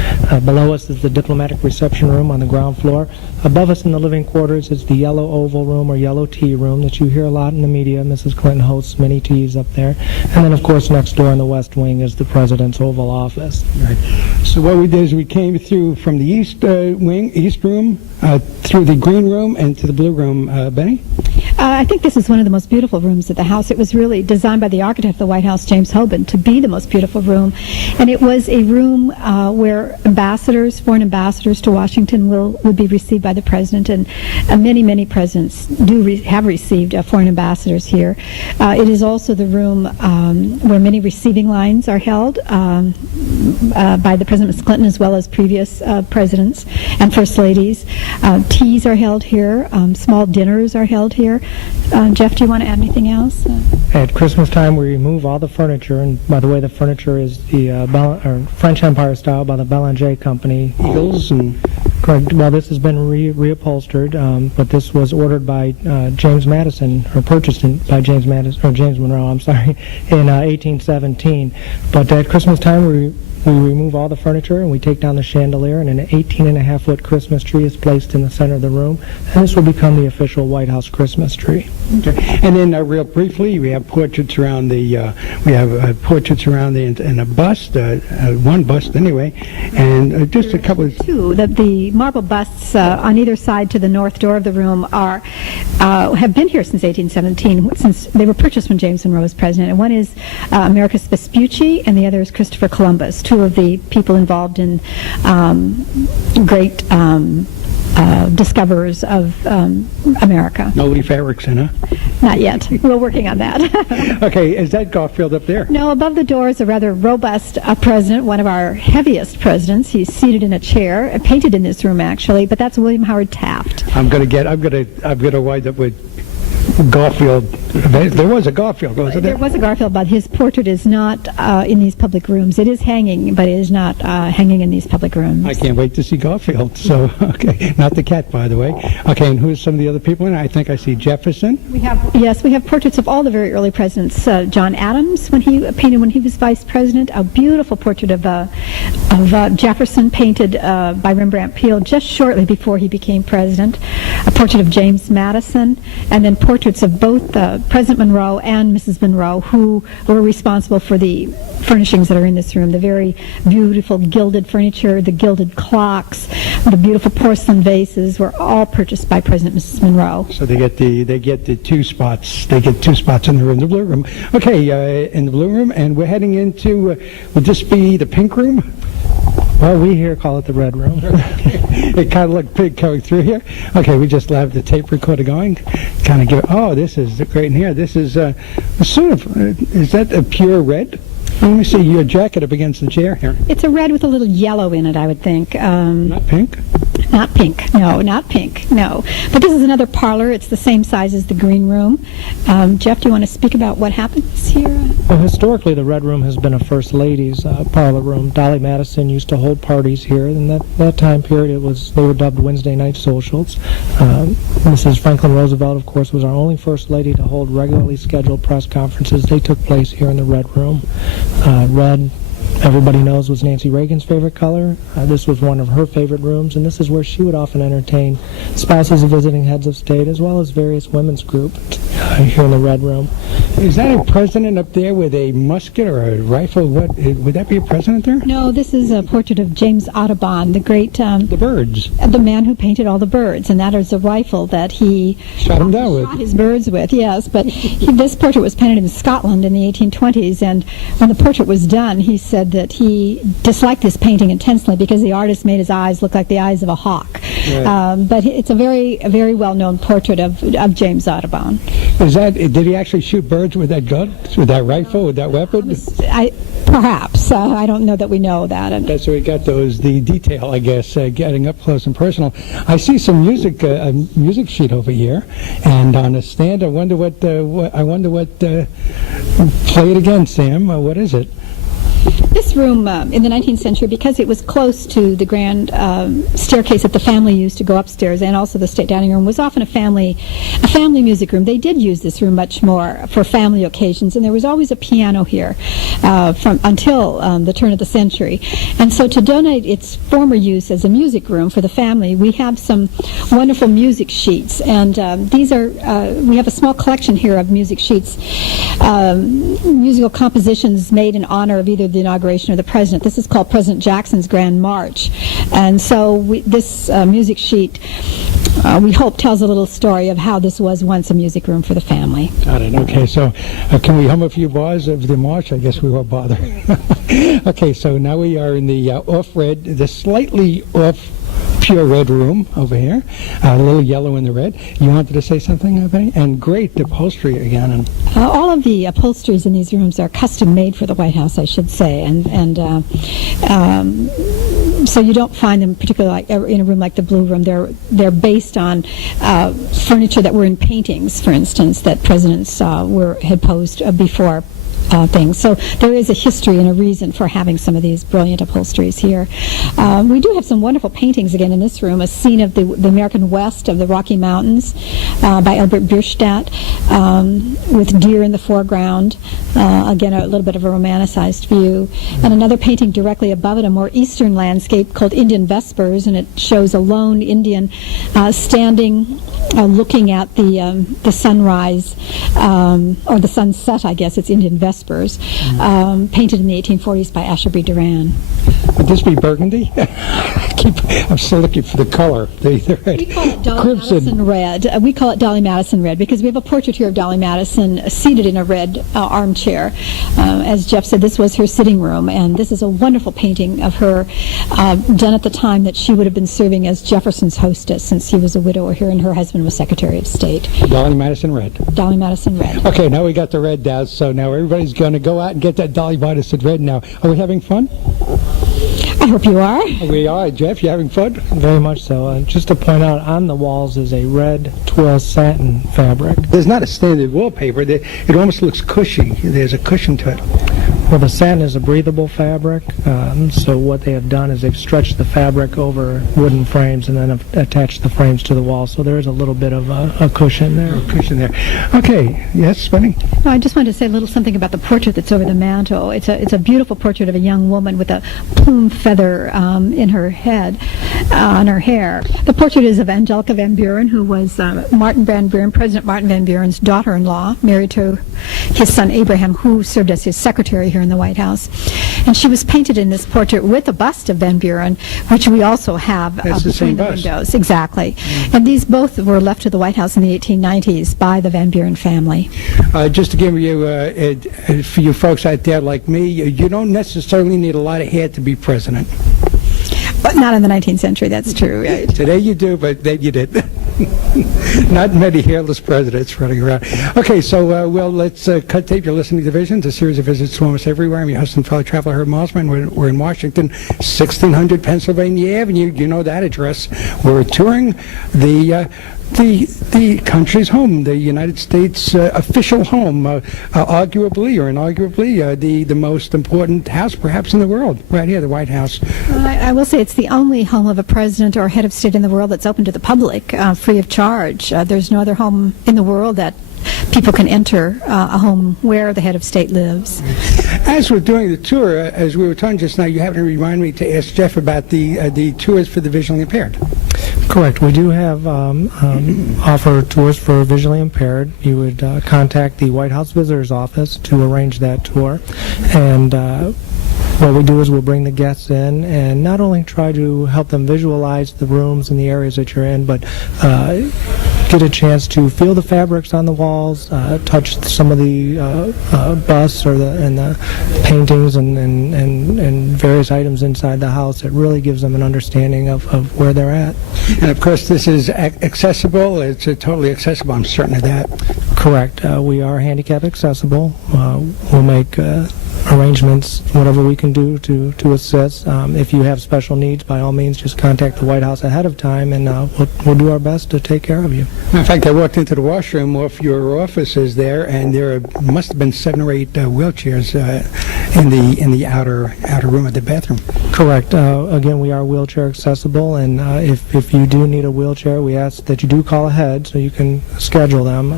Below us is the diplomatic reception room on the ground floor. Above us in the living quarters is the yellow oval room or yellow tea room that you hear a lot in the media. Mrs. Clinton hosts many teas up there. And then, of course, next door in the West Wing is the President's Oval Office. Right. So what we did is we came through from the East room, through the Green Room, and to the Blue Room. Benny? I think this is one of the most beautiful rooms at the house. It was really designed by the architect of the White House, James Hoban, to be the most beautiful room. And it was a room where foreign ambassadors to Washington would be received by the president. And many, many presidents have received foreign ambassadors here. It is also the room where many receiving lines are held by the President Mrs. Clinton as well as previous presidents and first ladies. Teas are held here. Small dinners are held here. Jeff, do you want to add anything else? At Christmas time, we remove all the furniture, and by the way, the furniture is the French Empire style by the Belanger Company. Eagles and... Correct. Well, this has been reupholstered, but this was ordered by James Madison, or purchased by James Monroe, I'm sorry, in 1817. But at Christmas time, we remove all the furniture and we take down the chandelier, and an 18.5-foot Christmas tree is placed in the center of the room, and this will become the official White House Christmas tree. Okay. And then real briefly, we have portraits around the and a bust, one bust anyway, and just a couple of... Two, the marble busts on either side to the north door of the room have been here since 1817, since they were purchased when James Monroe was president. And one is Americus Vespucci, and the other is Christopher Columbus, two of the people involved in great discoverers of America. No Leif Erikson, huh? Not yet. We're working on that. Okay, is that Garfield up there? No, above the door is a rather robust president, one of our heaviest presidents. He's seated in a chair, painted in this room actually, but that's William Howard Taft. I'm gonna wind up with Garfield. There was a Garfield, wasn't there? There was a Garfield, but his portrait is not in these public rooms. It is hanging, but it is not hanging in these public rooms. I can't wait to see Garfield. So, okay, not the cat, by the way. Okay, and who's some of the other people in it? I think I see Jefferson. We have portraits of all the very early presidents. John Adams, when he was vice president, a beautiful portrait of Jefferson, painted by Rembrandt Peale just shortly before he became president. A portrait of James Madison, and then portraits of both President Monroe and Mrs. Monroe, who were responsible for the furnishings that are in this room. The very beautiful gilded furniture, the gilded clocks, the beautiful porcelain vases were all purchased by President and Mrs. Monroe. So they get the 2 spots. They get 2 spots in the room, the blue room. Okay, in the blue room, and we're heading into. Would this be the pink room? Well, we here call it the red room. It kind of looked big coming through here. Okay, we just have the tape recorder going. Kind of give. Oh, this is great in here. This is sort of. Is that a pure red? Let me see your jacket up against the chair here. It's a red with a little yellow in it, I would think. Not pink? Not pink. No, not pink. No. But this is another parlor. It's the same size as the green room. Jeff, do you want to speak about what happens here? Well, historically, the red room has been a first lady's parlor room. Dolly Madison used to hold parties here. In that time period, they were dubbed Wednesday night socials. Mrs. Franklin Roosevelt, of course, was our only first lady to hold regularly scheduled press conferences. They took place here in the red room. Red, everybody knows, was Nancy Reagan's favorite color. This was one of her favorite rooms, and this is where she would often entertain spouses of visiting heads of state as well as various women's groups here in the red room. Is that a president up there with a musket or a rifle? What would that be a president there? No, this is a portrait of James Audubon, the great the birds. The man who painted all the birds, and that is a rifle that he shot him down with. Shot his birds with, yes. But this portrait was painted in Scotland in the 1820s, and when the portrait was done, he said that he disliked this painting intensely because the artist made his eyes look like the eyes of a hawk. Right. But it's a very well-known portrait of James Audubon. Did he actually shoot birds with that gun, with that rifle, with that weapon? Perhaps. I don't know that we know that. And that's where we got the detail, I guess, getting up close and personal. I see some music, a music sheet over here, and on a stand. I wonder what. Play it again, Sam. What is it? This room in the 19th century, because it was close to the grand staircase that the family used to go upstairs, and also the state dining room, was often a family music room. They did use this room much more for family occasions, and there was always a piano here until the turn of the century. And so to donate its former use as a music room for the family, we have some wonderful music sheets, and these are we have a small collection here of music sheets, musical compositions made in honor of either the inauguration or the president. This is called President Jackson's Grand March, and so this music sheet we hope tells a little story of how this was once a music room for the family. Got it. Okay, so can we hum a few bars of the march? I guess we won't bother. Okay, so now we are in the off-red, the slightly off pure red room over here, a little yellow in the red. You wanted to say something, Betty? And great upholstery again. And all of the upholsteries in these rooms are custom made for the White House, I should say, and so you don't find them particularly in a room like the Blue Room. They're based on furniture that were in paintings, for instance, that presidents had posed before. Things. So there is a history and a reason for having some of these brilliant upholsteries here. We do have some wonderful paintings again in this room. A scene of the American West of the Rocky Mountains by Albert Bierstadt, with deer in the foreground. Again, a little bit of a romanticized view. And another painting directly above it, a more eastern landscape called Indian Vespers, and it shows a lone Indian standing looking at the sunrise, or the sunset, I guess. It's Indian Vespers, painted in the 1840s by Asher B. Duran. Would this be burgundy? I'm still looking for the color. The red. We call it Dolly Madison red. We call it Dolly Madison red because we have a portrait here of Dolly Madison seated in a red armchair. As Jeff said, this was her sitting room, and this is a wonderful painting of her done at the time that she would have been serving as Jefferson's hostess, since he was a widower here and her husband was Secretary of State. Dolly Madison red. Dolly Madison red. Okay, now we got the red down, so now everybody's going to go out and get that Dolly Madison red now. Are we having fun? I hope you are. We are. Jeff, you having fun? Very much so. Just to point out, on the walls is a red twill satin fabric. There's not a standard wallpaper. It almost looks cushy. There's a cushion to it. Well, the satin is a breathable fabric, so what they have done is they've stretched the fabric over wooden frames and then have attached the frames to the wall, so there is a little bit of a cushion there. Okay, yes, Benny? No, I just wanted to say a little something about the portrait that's over the mantel. It's a beautiful portrait of a young woman with a plume feather in her head, on her hair. The portrait is of Angelica Van Buren, who was Martin Van Buren, President Martin Van Buren's daughter-in-law, married to his son Abraham, who served as his secretary here in the White House. And she was painted in this portrait with a bust of Van Buren, which we also have between the windows. Exactly. And these both were left to the White House in the 1890s by the Van Buren family. Just to give you, for you folks out there like me, you don't necessarily need a lot of hair to be president. But not in the 19th century, that's true. Right? Today you do, but then you didn't. Not many hairless presidents running around. Okay, so, let's cut tape. You're listening to Visions, a series of visits to almost everywhere. I'm your host and fellow traveler, Herb Mosman. We're in Washington, 1600 Pennsylvania Avenue. You know that address. We're touring the country's home, the United States official home, arguably or inarguably the most important house perhaps in the world, right here, the White House. I will say it's the only home of a president or head of state in the world that's open to the public, free of charge. There's no other home in the world that people can enter a home where the head of state lives. As we're doing the tour, as we were talking just now, you happen to remind me to ask Jeff about the tours for the visually impaired. Correct. We do have offer tours for visually impaired. You would contact the White House Visitors Office to arrange that tour. And what we do is we'll bring the guests in and not only try to help them visualize the rooms and the areas that you're in, but get a chance to feel the fabrics on the walls, touch some of the busts or the paintings and various items inside the house. It really gives them an understanding of where they're at. And of course this is accessible. It's totally accessible, I'm certain of that. Correct. We are handicap accessible. We'll make arrangements, whatever we can do to assist. If you have special needs, by all means, just contact the White House ahead of time, and we'll do our best to take care of you. In fact, I walked into the washroom off your offices there, and there must have been 7 or 8 wheelchairs in the outer room of the bathroom. Correct. Again, we are wheelchair accessible, and if you do need a wheelchair, we ask that you do call ahead so you can schedule them.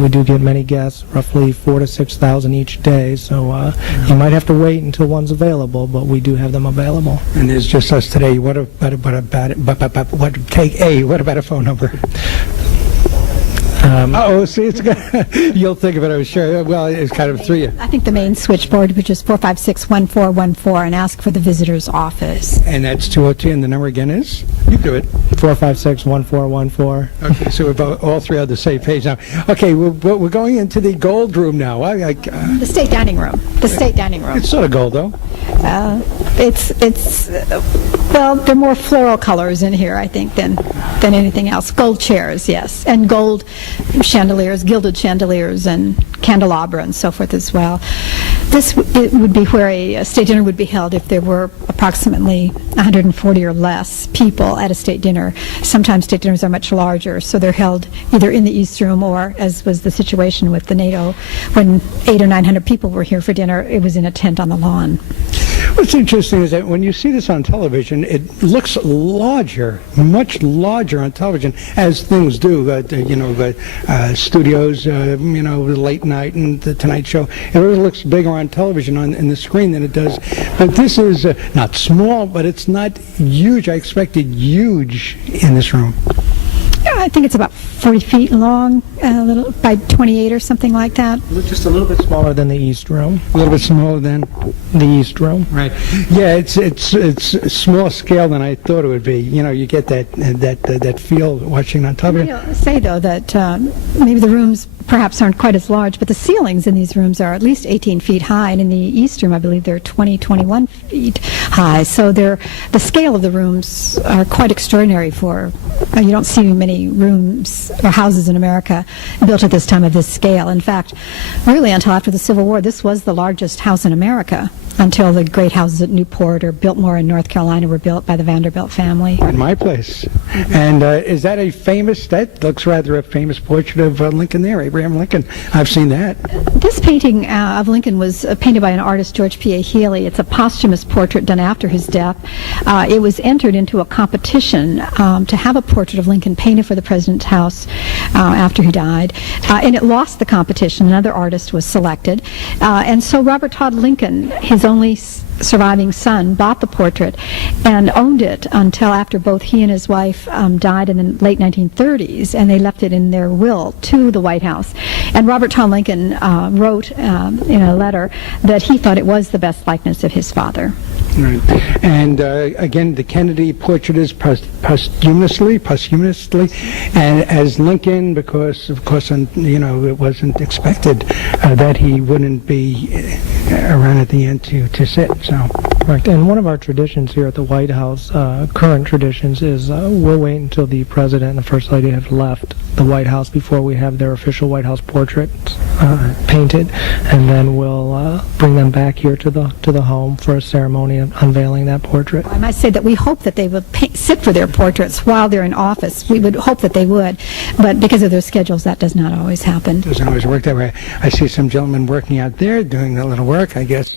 We do get many guests, roughly 4,000 to 6,000 each day, so you might have to wait until one's available, but we do have them available. And there's just us today. What about a phone number? See, it's you'll think of it, I'm sure. Well, it's kind of through you. I think the main switchboard, which is 456-1414, and ask for the visitor's office. And that's 202, and the number again is? You do it. 456-1414. Okay, so we're all three on the same page now. Okay, we're going into the gold room now. The state dining room. The state dining room. It's sort of gold, though. Well, there are more floral colors in here, I think, than anything else. Gold chairs, yes, and gold chandeliers, gilded chandeliers, and candelabra, and so forth as well. It would be where a state dinner would be held if there were approximately 140 or less people at a state dinner. Sometimes state dinners are much larger, so they're held either in the East Room or, as was the situation with the NATO, when 800 or 900 people were here for dinner, it was in a tent on the lawn. What's interesting is that when you see this on television, it looks larger, much larger on television, as things do. Studios, the late night and the Tonight Show, it really looks bigger on television in the screen than it does. But this is not small, but it's not huge. I expected huge in this room. Yeah, I think it's about 40 feet long, by 28 or something like that. Just a little bit smaller than the East Room. A little bit smaller than the East Room. Right. Yeah, it's smaller scale than I thought it would be. You get that feel watching on television. I'll say though that maybe the rooms perhaps aren't quite as large, but the ceilings in these rooms are at least 18 feet high, and in the East Room, I believe they're 21 feet high. So the scale of the rooms are quite extraordinary for. You don't see many rooms or houses in America built at this time of this scale. In fact, really until after the Civil War, this was the largest house in America until the great houses at Newport or Biltmore in North Carolina were built by the Vanderbilt family. In my place. And is that that looks rather a famous portrait of Lincoln there, Abraham Lincoln. I've seen that. This painting of Lincoln was painted by an artist, George P.A. Healy. It's a posthumous portrait done after his death. It was entered into a competition to have a portrait of Lincoln painted for the President's house after he died. And it lost the competition. Another artist was selected. And so Robert Todd Lincoln, his only surviving son, bought the portrait and owned it until after both he and his wife died in the late 1930s, and they left it in their will to the White House. And Robert Todd Lincoln wrote in a letter that he thought it was the best likeness of his father. Right. And again, the Kennedy portrait is posthumously, and as Lincoln, because of course, it wasn't expected that he wouldn't be around at the end to sit. So. Right. And one of our traditions here at the White House, current traditions, is we'll wait until the President and the First Lady have left the White House before we have their official White House portraits painted, and then we'll bring them back here to the home for a ceremony of unveiling that portrait. I might say that we hope that they would sit for their portraits while they're in office. We would hope that they would, but because of their schedules, that does not always happen. Doesn't always work that way. I see some gentlemen working out there doing a little work, I guess.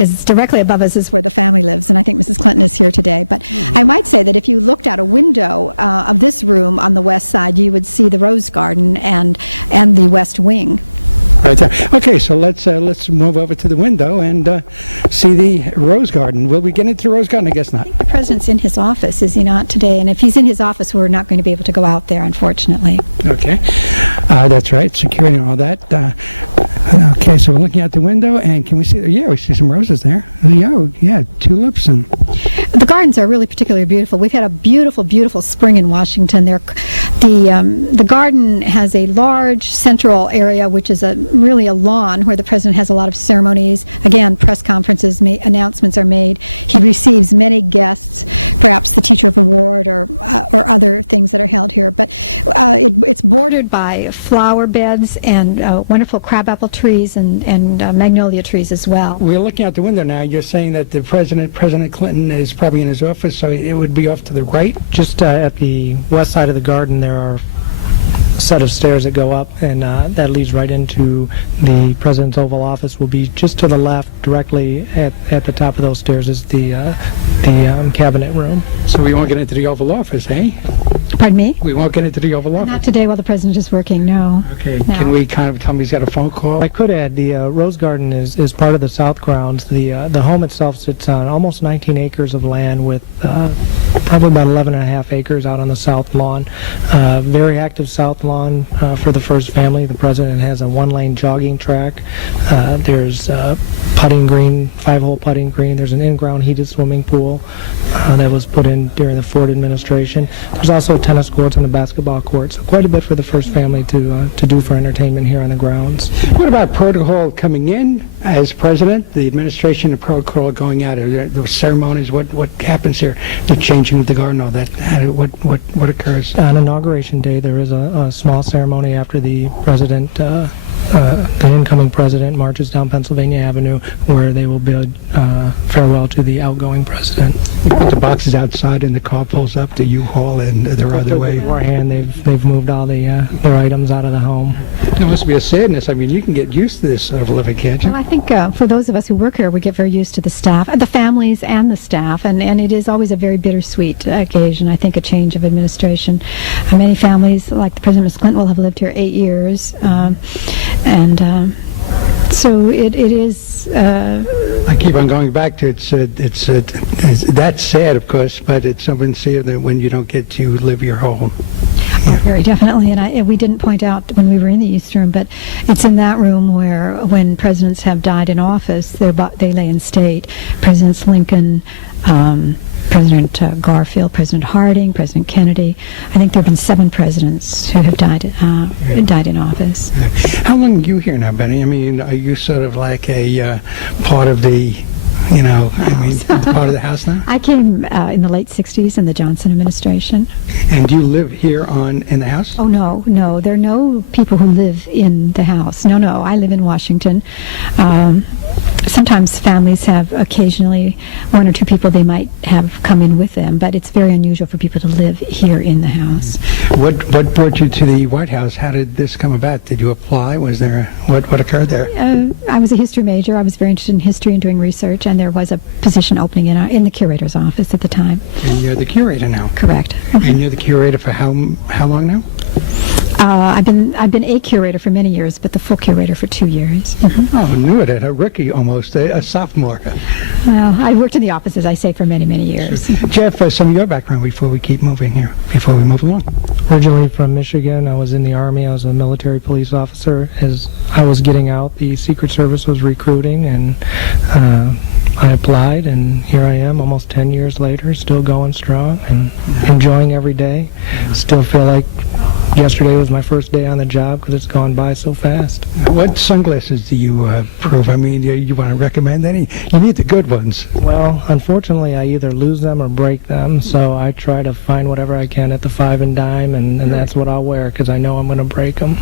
It's directly above us is. I might say that if you looked out a window of this room on the west side, you would see the rose garden and the west wing. bordered by flower beds and wonderful crabapple trees and magnolia trees as well. We're looking out the window now. You're saying that President Clinton is probably in his office, so it would be off to the right? Just at the west side of the garden, there are set of stairs that go up, and that leads right into the President's Oval Office. Will be just to the left, directly at the top of those stairs is the cabinet room. So we won't get into the Oval Office, eh? Pardon me? We won't get into the Oval Office. Not today while the President is working, no. Okay. No. Can we kind of tell hell he's got a phone call? I could add, the Rose Garden is part of the South Grounds. The home itself sits on almost 19 acres of land with probably about 11 and a half acres out on the south lawn. Very active south lawn for the first family. The President has a one-lane jogging track. There's putting green, 5-hole putting green. There's an in-ground heated swimming pool that was put in during the Ford administration. There's also tennis courts and a basketball court. So quite a bit for the first family to do for entertainment here on the grounds. What about protocol coming in as president, the administration and protocol going out? Are there ceremonies? What happens here? The changing of the garden, all that. What occurs? On Inauguration Day, there is a small ceremony after the president, the incoming president, marches down Pennsylvania Avenue, where they will bid farewell to the outgoing president. You put the boxes outside and the car pulls up to U-Haul and they're other way. Beforehand, they've moved all their items out of the home. There must be a sadness. I mean, you can get used to this sort of living, can't you? Well, I think for those of us who work here, we get very used to the staff, the families and the staff, and it is always a very bittersweet occasion, I think, a change of administration. Many families, like the President Ms. Clinton, will have lived here 8 years, so it is... I keep on going back to it's that's sad, of course, but it's something sad that when you don't get to live your home. Oh, very definitely, and we didn't point out when we were in the East Room, but it's in that room where, when presidents have died in office, they lay in state. Presidents Lincoln, President Garfield, President Harding, President Kennedy. I think there have been 7 presidents who have died in office. How long are you here now, Benny? I mean, are you sort of like a part of the, part of the House now? I came in the late 60s in the Johnson administration. And do you live here in the House? Oh, no. There are no people who live in the House. No. I live in Washington. Sometimes families have occasionally 1 or 2 people they might have come in with them, but it's very unusual for people to live here in the House. What brought you to the White House? How did this come about? Did you apply? Was there what occurred there? I was a history major. I was very interested in history and doing research, and there was a position opening in the curator's office at the time. And you're the curator now? Correct. And you're the curator for how long now? I've been a curator for many years, but the full curator for 2 years. Mm-hmm. Oh, knew it, a rookie almost, a sophomore. Well, I worked in the office, as I say, for many, many years. Sure. Jeff, some of your background before we keep moving here, before we move along. Originally from Michigan, I was in the Army. I was a military police officer. As I was getting out, the Secret Service was recruiting, and I applied, and here I am almost 10 years later, still going strong and enjoying every day. Still feel like yesterday was my first day on the job because it's gone by so fast. What sunglasses do you approve? I mean, you want to recommend any? You need the good ones. Well, unfortunately, I either lose them or break them, so I try to find whatever I can at the 5 and dime, and that's what I'll wear because I know I'm going to break them.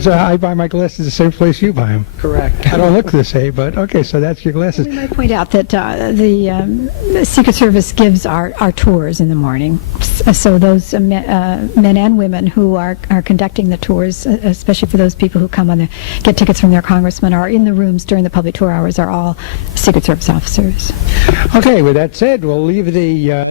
So I buy my glasses the same place you buy them. Correct. I don't look the same, but okay, so that's your glasses. We might point out that the Secret Service gives our tours in the morning. So those men and women who are conducting the tours, especially for those people who come get tickets from their congressman, are in the rooms during the public tour hours, are all Secret Service officers. Okay, with that said, we'll leave the...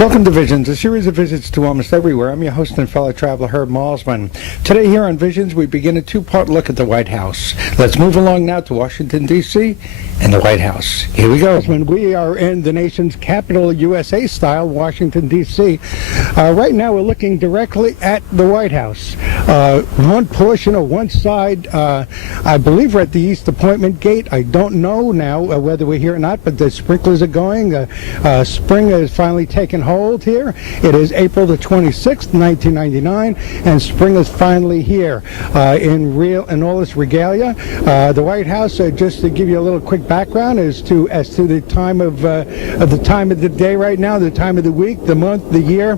Welcome to Visions, a series of visits to almost everywhere. I'm your host and fellow traveler, Herb Malzman. Today here on Visions, we begin a two-part look at the White House. Let's move along now to Washington, D.C. and the White House. Here we go. We are in the nation's capital, USA style, Washington, D.C. Right now, we're looking directly at the White House. One portion of one side, I believe we're at the East Appointment Gate. I don't know now whether we're here or not, but the sprinklers are going. Spring has finally taken hold here. It is April the 26th, 1999, and spring is finally here in all its regalia. The White House, just to give you a little quick background as to the time of the day right now, the time of the week, the month, the year.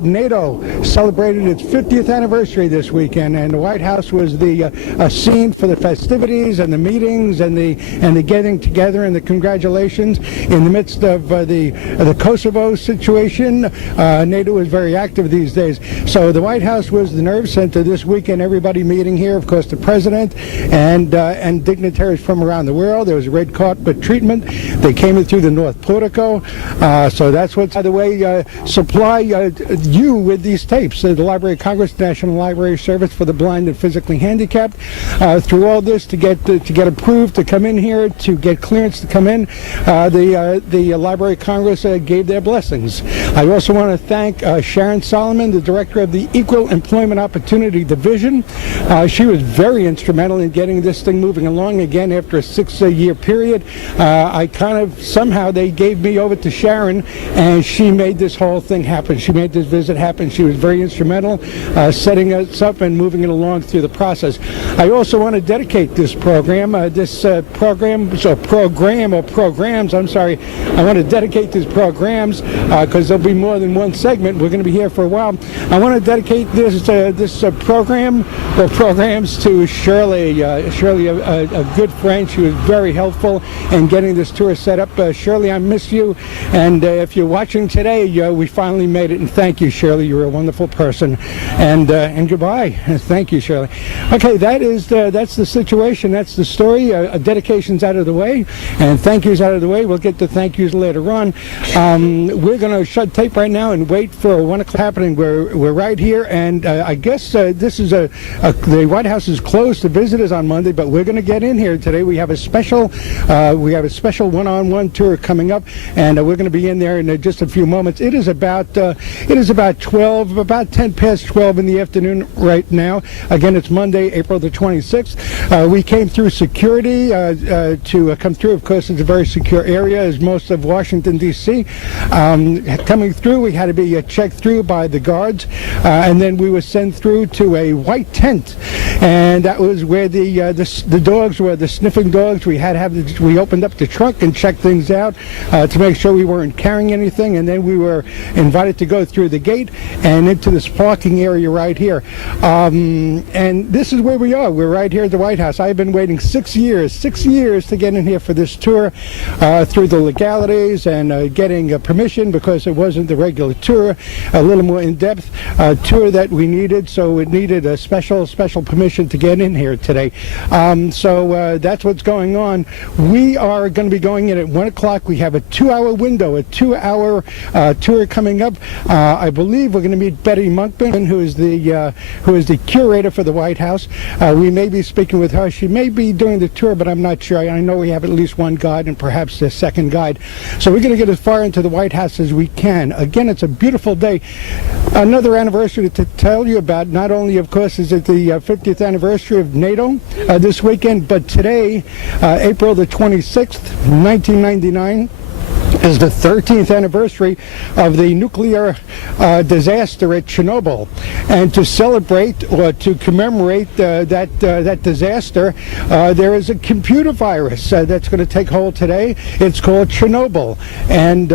NATO celebrated its 50th anniversary this weekend, and the White House was the scene for the festivities and the meetings and the getting together and the congratulations in the midst of the Kosovo situation. NATO is very active these days. So the White House was the nerve center this weekend. Everybody meeting here, of course, the president and dignitaries from around the world. There was a red carpet treatment. They came in through the North Portico. So that's what, by the way, supply you with these tapes. The Library of Congress, National Library Service for the Blind and Physically Handicapped. Through all this to get approved to come in here, to get clearance to come in, the Library of Congress gave their blessings. I also want to thank Sharon Solomon, the director of the Equal Employment Opportunity Division. She was very instrumental in getting this thing moving along again after a 6-year period. Somehow they gave me over to Sharon, and she made this whole thing happen. She made this visit happen. She was very instrumental setting us up and moving it along through the process. I also want to dedicate this program, programs, I'm sorry. I want to dedicate these programs because there'll be more than one segment. We're going to be here for a while. I want to dedicate this program or programs to Shirley. Shirley, a good friend. She was very helpful in getting this tour set up. Shirley, I miss you. And if you're watching today, we finally made it. And thank you, Shirley. You're a wonderful person. And goodbye. Thank you, Shirley. Okay, that's the situation. That's the story. Dedications out of the way, and thank yous out of the way. We'll get to thank yous later on. We're going to shut tape right now and wait for 1 o'clock happening. We're right here, and I guess this is the White House is closed to visitors on Monday, but we're going to get in here today. We have a special one-on-one tour coming up, and we're going to be in there in just a few moments. It is about 10 past 12 in the afternoon right now. Again, it's Monday, April the 26th. We came through security to come through. Of course, it's a very secure area, as most of Washington, D.C. Coming through, we had to be checked through by the guards, and then we were sent through to a white tent, and that was where the dogs were, the sniffing dogs. We opened up the trunk and checked things out to make sure we weren't carrying anything, and then we were invited to go through the gate and into this parking area right here. And this is where we are. We're right here at the White House. I've been waiting 6 years to get in here for this tour through the legalities and getting permission, because it wasn't the regular tour, a little more in-depth tour that we needed, so it needed a special permission to get in here today. So that's what's going on. We are going to be going in at 1 o'clock. We have a 2-hour window, a 2-hour tour coming up. I believe we're going to meet Betty Monkman, who is the curator for the White House. We may be speaking with her. She may be doing the tour, but I'm not sure. I know we have at least one guide and perhaps a second guide. So we're going to get as far into the White House as we can. Again, it's a beautiful day. Another anniversary to tell you about. Not only, of course, is it the 50th anniversary of NATO this weekend, but today, April the 26th, 1999, is the 13th anniversary of the nuclear disaster at Chernobyl. And to celebrate or to commemorate that disaster, there is a computer virus that's going to take hold today. It's called Chernobyl, and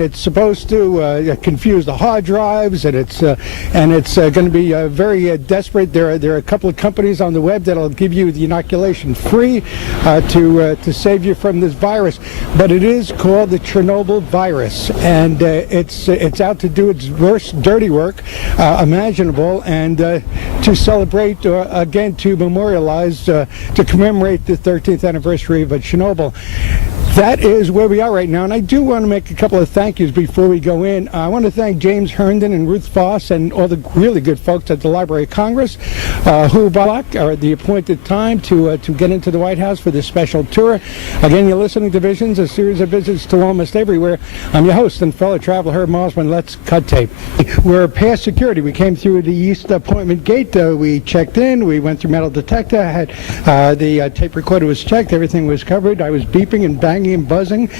it's supposed to confuse the hard drives, and it's going to be very desperate. There are a couple of companies on the web that'll give you the inoculation free to save you from this virus, but it is called the Chernobyl virus, and it's out to do its worst dirty work imaginable, and to celebrate, again, to memorialize, to commemorate the 13th anniversary of Chernobyl. That is where we are right now, and I do want to make a couple of thank yous before we go in. I want to thank James Herndon and Ruth Foss and all the really good folks at the Library of Congress who blocked the appointed time to get into the White House for this special tour. Again, you're listening to Visions, a series of visits to almost everywhere. I'm your host and fellow traveler, Herb Mosman. Let's cut tape. We're past security. We came through the East Appointment Gate. We checked in. We went through metal detector. Had the tape recorder was checked. Everything was covered. I was beeping and banging and buzzing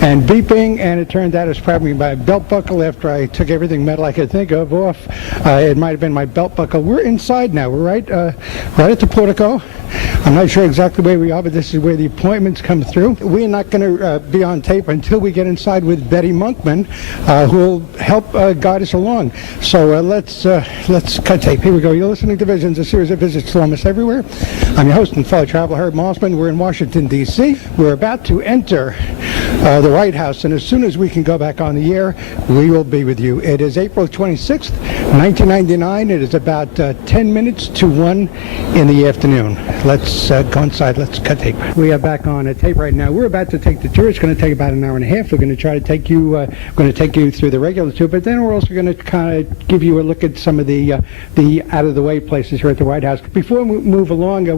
and beeping, and it turned out it was probably my belt buckle after I took everything metal I could think of off. It might have been my belt buckle. We're inside now. We're right at the portico. I'm not sure exactly where we are, but this is where the appointments come through. We're not going to be on tape until we get inside with Betty Monkman, who will help guide us along. So let's cut tape. Here we go. You're listening to Visions, a series of visits to almost everywhere. I'm your host and fellow traveler, Herb Mosman. We're in Washington, D.C. We're about to enter the White House, and as soon as we can go back on the air, we will be with you. It is April 26th, 1999. It is about 10 minutes to 1 in the afternoon. Let's go inside. Let's cut tape. We are back on tape right now. We're about to take the tour. It's going to take about an hour and a half. We're going to try to take you through the regular tour, but then we're also going to kind of give you a look at some of the out-of-the-way places here at the White House. Before we move along,